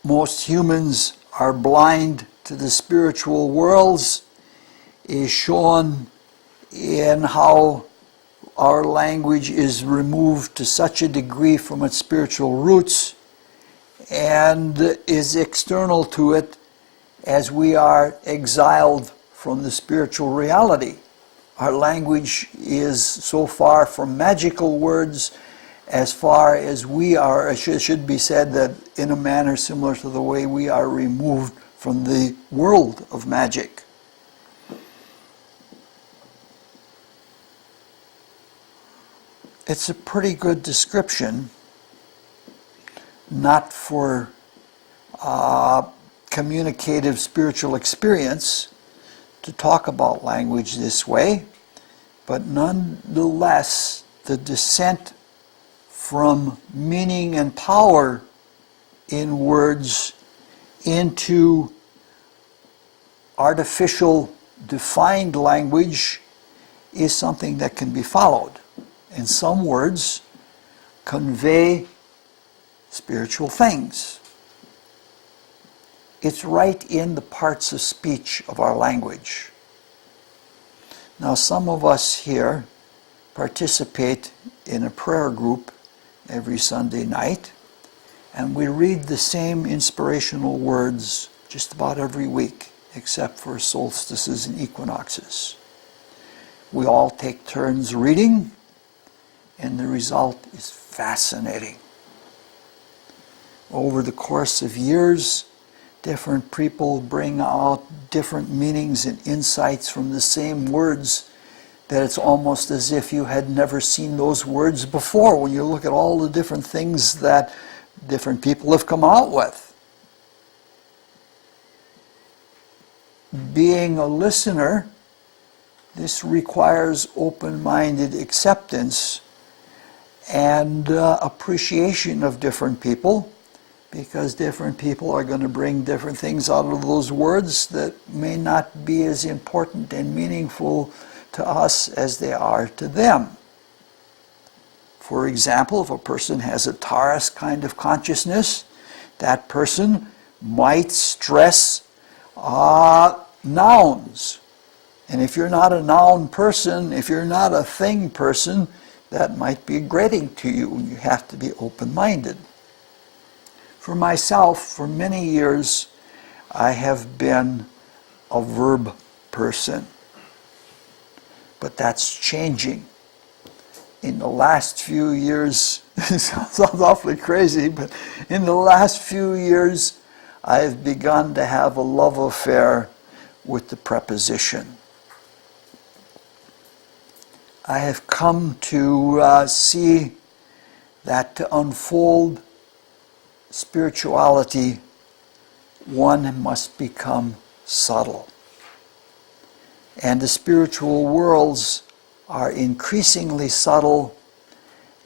most humans are blind to the spiritual worlds is shown in how our language is removed to such a degree from its spiritual roots and is external to it as we are exiled from the spiritual reality. Our language is so far from magical words as far as we are. It should be said that in a manner similar to the way we are removed from the world of magic. It's a pretty good description, not for communicative spiritual experience, to talk about language this way, but nonetheless, the descent from meaning and power in words into artificial defined language is something that can be followed. And some words convey spiritual things. It's right in the parts of speech of our language. Now, some of us here participate in a prayer group every Sunday night, and we read the same inspirational words just about every week, except for solstices and equinoxes. We all take turns reading, and the result is fascinating. Over the course of years, different people bring out different meanings and insights from the same words, that it's almost as if you had never seen those words before when you look at all the different things that different people have come out with. Being a listener, this requires open-minded acceptance and appreciation of different people, because different people are going to bring different things out of those words that may not be as important and meaningful to us as they are to them. For example, if a person has a Taurus kind of consciousness, that person might stress nouns. And if you're not a noun person, if you're not a thing person, that might be grating to you, and you have to be open-minded. For myself, for many years, I have been a verb person. But that's changing. In the last few years, it sounds awfully crazy, but in the last few years, I've begun to have a love affair with the preposition. I have come to see that to unfold spirituality, one must become subtle. And the spiritual worlds are increasingly subtle,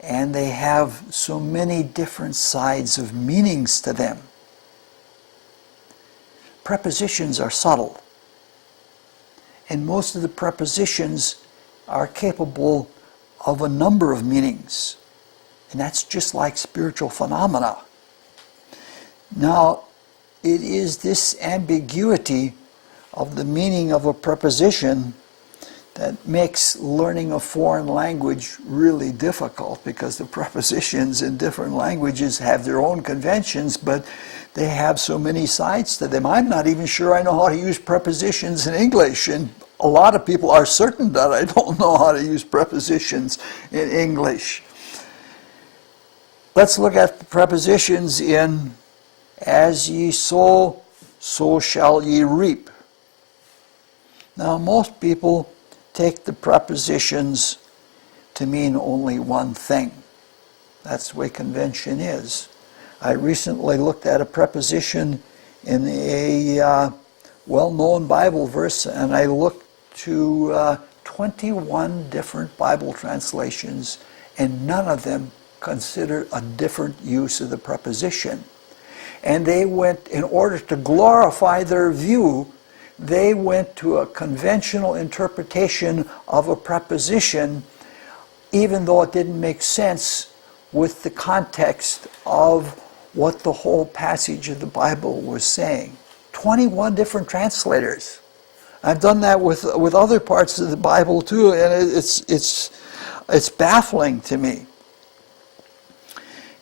and they have so many different sides of meanings to them. Prepositions are subtle, and most of the prepositions are capable of a number of meanings, and that's just like spiritual phenomena. Now, it is this ambiguity of the meaning of a preposition that makes learning a foreign language really difficult, because the prepositions in different languages have their own conventions, but they have so many sides to them. I'm not even sure I know how to use prepositions in English, and a lot of people are certain that I don't know how to use prepositions in English. Let's look at the prepositions in "as ye sow, so shall ye reap." Now, most people take the prepositions to mean only one thing. That's the way convention is. I recently looked at a preposition in a well-known Bible verse, and I looked to 21 different Bible translations, and none of them consider a different use of the preposition. And they went, in order to glorify their view, they went to a conventional interpretation of a preposition, even though it didn't make sense with the context of what the whole passage of the Bible was saying. 21 different translators. I've done that with other parts of the Bible too, and it's baffling to me.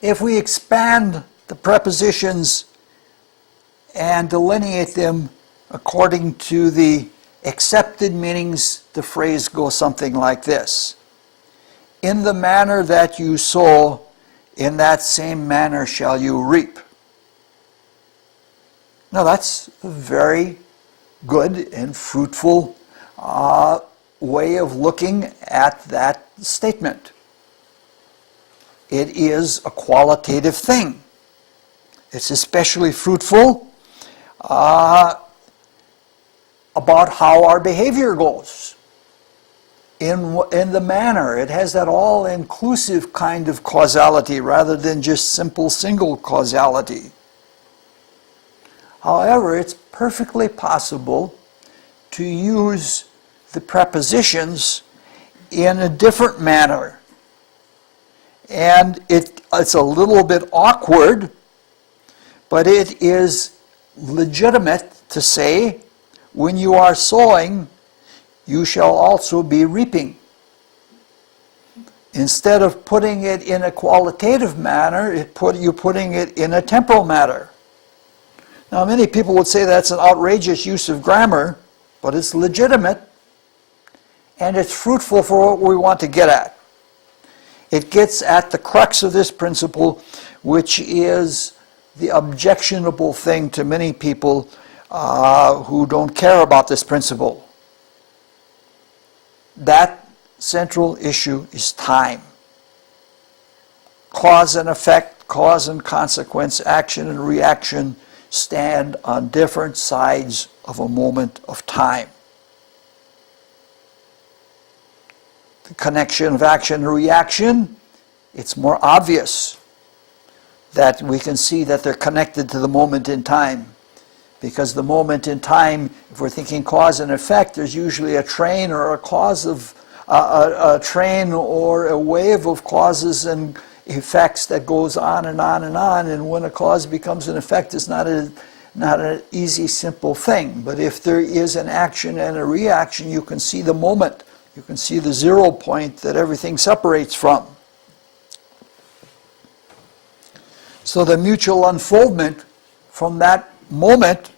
If we expand the prepositions and delineate them according to the accepted meanings, the phrase goes something like this: "In the manner that you sow, in that same manner shall you reap." Now that's a very good and fruitful way of looking at that statement. It is a qualitative thing. It's especially fruitful about how our behavior goes. In the manner, it has that all-inclusive kind of causality rather than just simple single causality. However, it's perfectly possible to use the prepositions in a different manner. And it's a little bit awkward, but it is legitimate to say, when you are sowing, you shall also be reaping. Instead of putting it in a qualitative manner, you're putting it in a temporal manner. Now, many people would say that's an outrageous use of grammar, but it's legitimate, and it's fruitful for what we want to get at. It gets at the crux of this principle, which is the objectionable thing to many people who don't care about this principle. That central issue is time. Cause and effect, cause and consequence, action and reaction stand on different sides of a moment of time. The connection of action and reaction, it's more obvious that we can see that they're connected to the moment in time. Because the moment in time, if we're thinking cause and effect, there's usually a train or a cause of a train or a wave of causes and effects that goes on and on and on. And when a cause becomes an effect, it's not an easy, simple thing. But if there is an action and a reaction, you can see the moment. You can see the 0 point that everything separates from. So the mutual unfoldment from that moment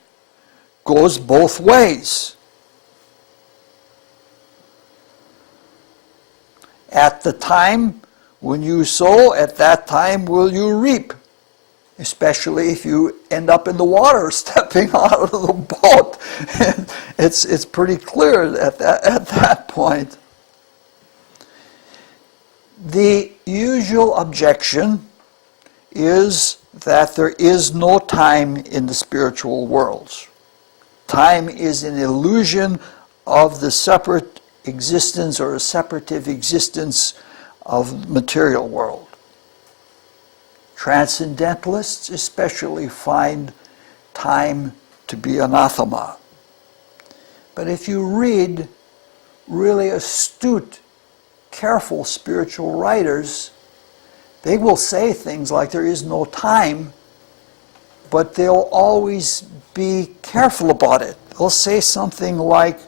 goes both ways. At the time when you sow, at that time will you reap. Especially if you end up in the water stepping out of the boat. It's pretty clear at that point. The usual objection is that there is no time in the spiritual worlds. Time is an illusion of the separate existence or a separative existence of the material world. Transcendentalists especially find time to be anathema. But if you read really astute, careful spiritual writers, they will say things like there is no time, but they'll always be careful about it. They'll say something like,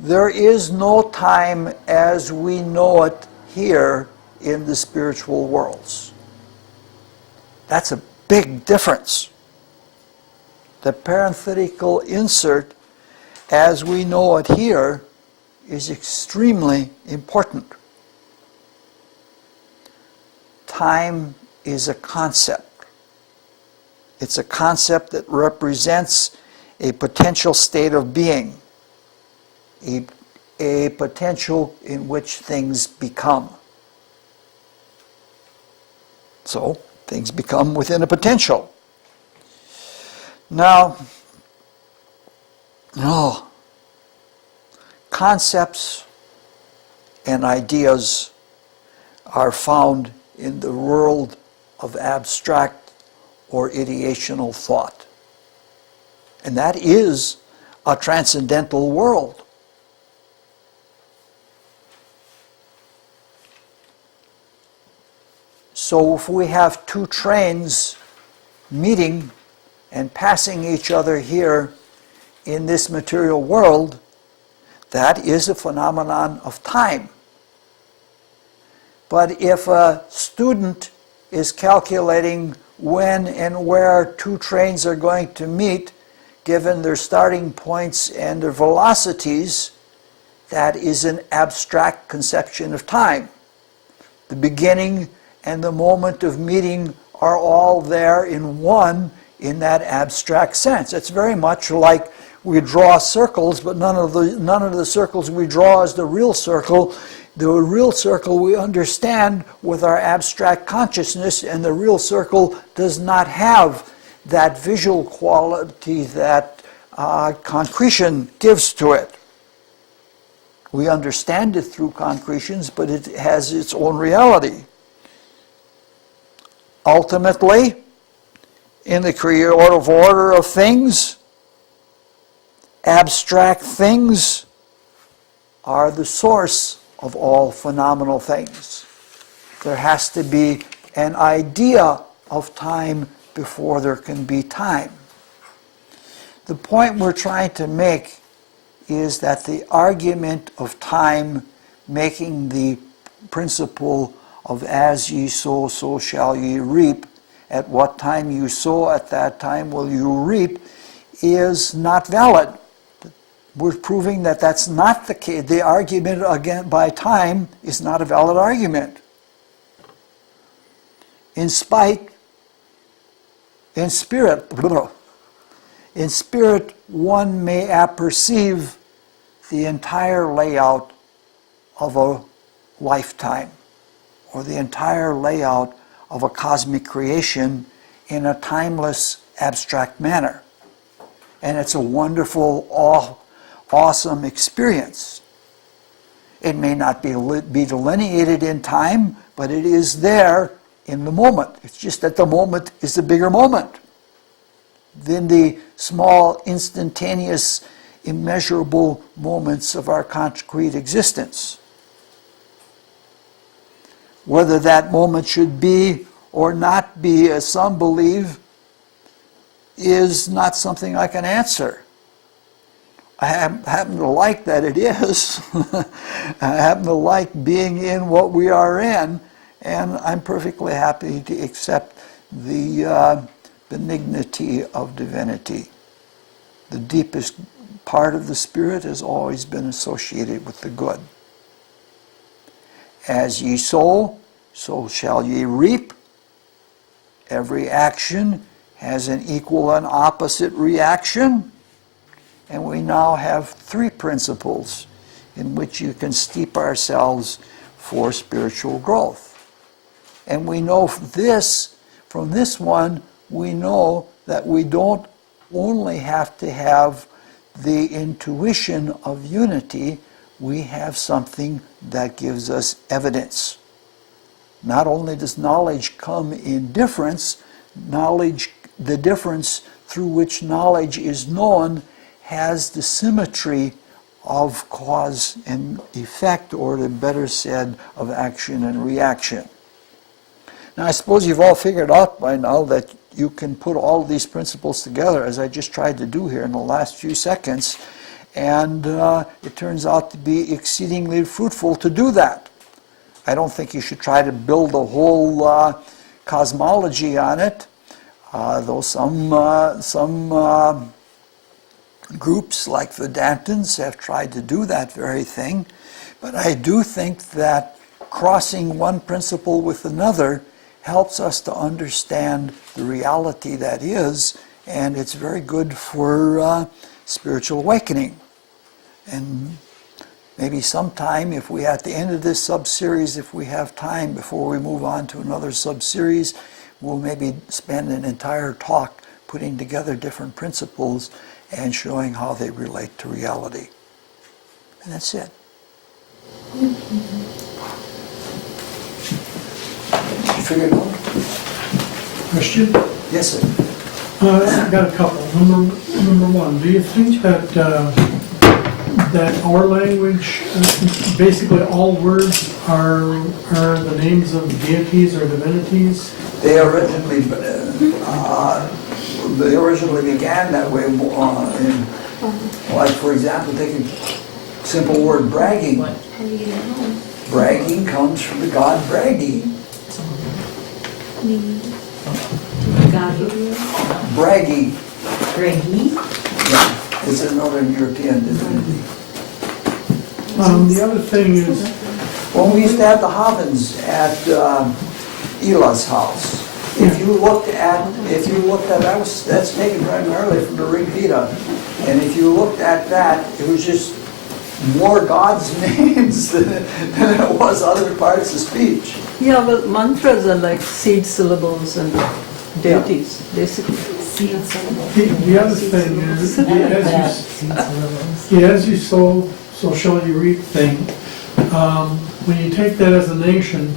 there is no time as we know it here in the spiritual worlds. That's a big difference. The parenthetical insert, as we know it here, is extremely important. Time is a concept. It's a concept that represents a potential state of being, a potential in which things become. So, things become within a potential. Now, concepts and ideas are found in the world of abstract or ideational thought. And that is a transcendental world. So if we have two trains meeting and passing each other here in this material world, that is a phenomenon of time. But if a student is calculating when and where two trains are going to meet, given their starting points and their velocities, that is an abstract conception of time. The beginning and the moment of meeting are all there in one in that abstract sense. It's very much like we draw circles, but none of the circles we draw is the real circle. The real circle we understand with our abstract consciousness, and the real circle does not have that visual quality that concretion gives to it. We understand it through concretions, but it has its own reality. Ultimately, in the creative order of things, abstract things are the source of all phenomenal things. There has to be an idea of time before there can be time. The point we're trying to make is that the argument of time, making the principle of as ye sow, so shall ye reap, at what time you sow, at that time will you reap, is not valid. We're proving that that's not the case. The argument again by time is not a valid argument. In spirit, one may apperceive the entire layout of a lifetime, or the entire layout of a cosmic creation in a timeless, abstract manner. And it's a wonderful, awesome experience. It may not be delineated in time, but it is there in the moment. It's just that the moment is the bigger moment than the small, instantaneous, immeasurable moments of our concrete existence. Whether that moment should be or not be, as some believe, is not something I can answer. I happen to like that it is. I happen to like being in what we are in, and I'm perfectly happy to accept the benignity of divinity. The deepest part of the Spirit has always been associated with the good. As ye sow, so shall ye reap. Every action has an equal and opposite reaction. And we now have three principles in which you can steep ourselves for spiritual growth. And we know this, from this one, we know that we don't only have to have the intuition of unity, we have something that gives us evidence. Not only does knowledge come in difference, knowledge, the difference through which knowledge is known, has the symmetry of cause and effect, or the better said, of action and reaction. Now, I suppose you've all figured out by now that you can put all these principles together, as I just tried to do here in the last few seconds, and it turns out to be exceedingly fruitful to do that. I don't think you should try to build a whole cosmology on it, though some groups like Vedantins have tried to do that very thing. But I do think that crossing one principle with another helps us to understand the reality that is, and it's very good for spiritual awakening. And maybe sometime, if we at the end of this sub-series, if we have time before we move on to another sub-series, we'll maybe spend an entire talk putting together different principles and showing how they relate to reality. And that's it. Did you figure it out? Question? Yes, sir. I've got a couple. Number one, do you think that that our language, basically all words are the names of deities or divinities? They originally began that way. Like, for example, take a simple word, bragging. Bragging comes from the god Bragi. Bragi. Yeah, it's a Northern European divinity. The other thing is, When we used to have the Havens at Ela's house, if you looked at that's taken primarily from the Rig Veda, and if you looked at that, it was just more God's names than it was other parts of speech. Yeah, well, mantras are like seed syllables and deities, basically. the other thing is, as you so shall you reap thing, when you take that as a nation,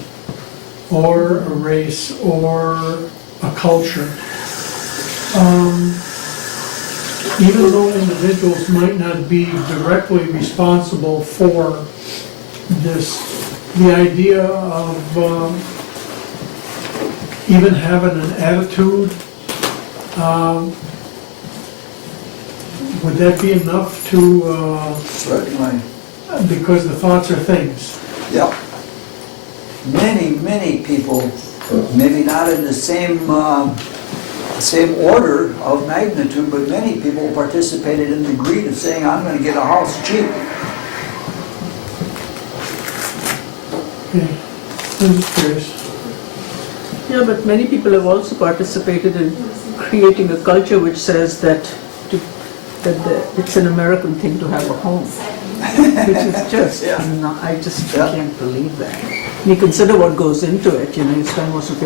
or a race, or a culture, even though individuals might not be directly responsible for this, the idea of even having an attitude, would that be enough to, Certainly. because the thoughts are things? Yep. Many people, maybe not in the same order of magnitude, but many people participated in the greed of saying, I'm going to get a house cheap. Okay, I'm just curious. Yeah, but many people have also participated in creating a culture which says that it's an American thing to have a home, which is just, Yeah. I just Yeah. can't believe that. You consider what goes into it, you spend most of your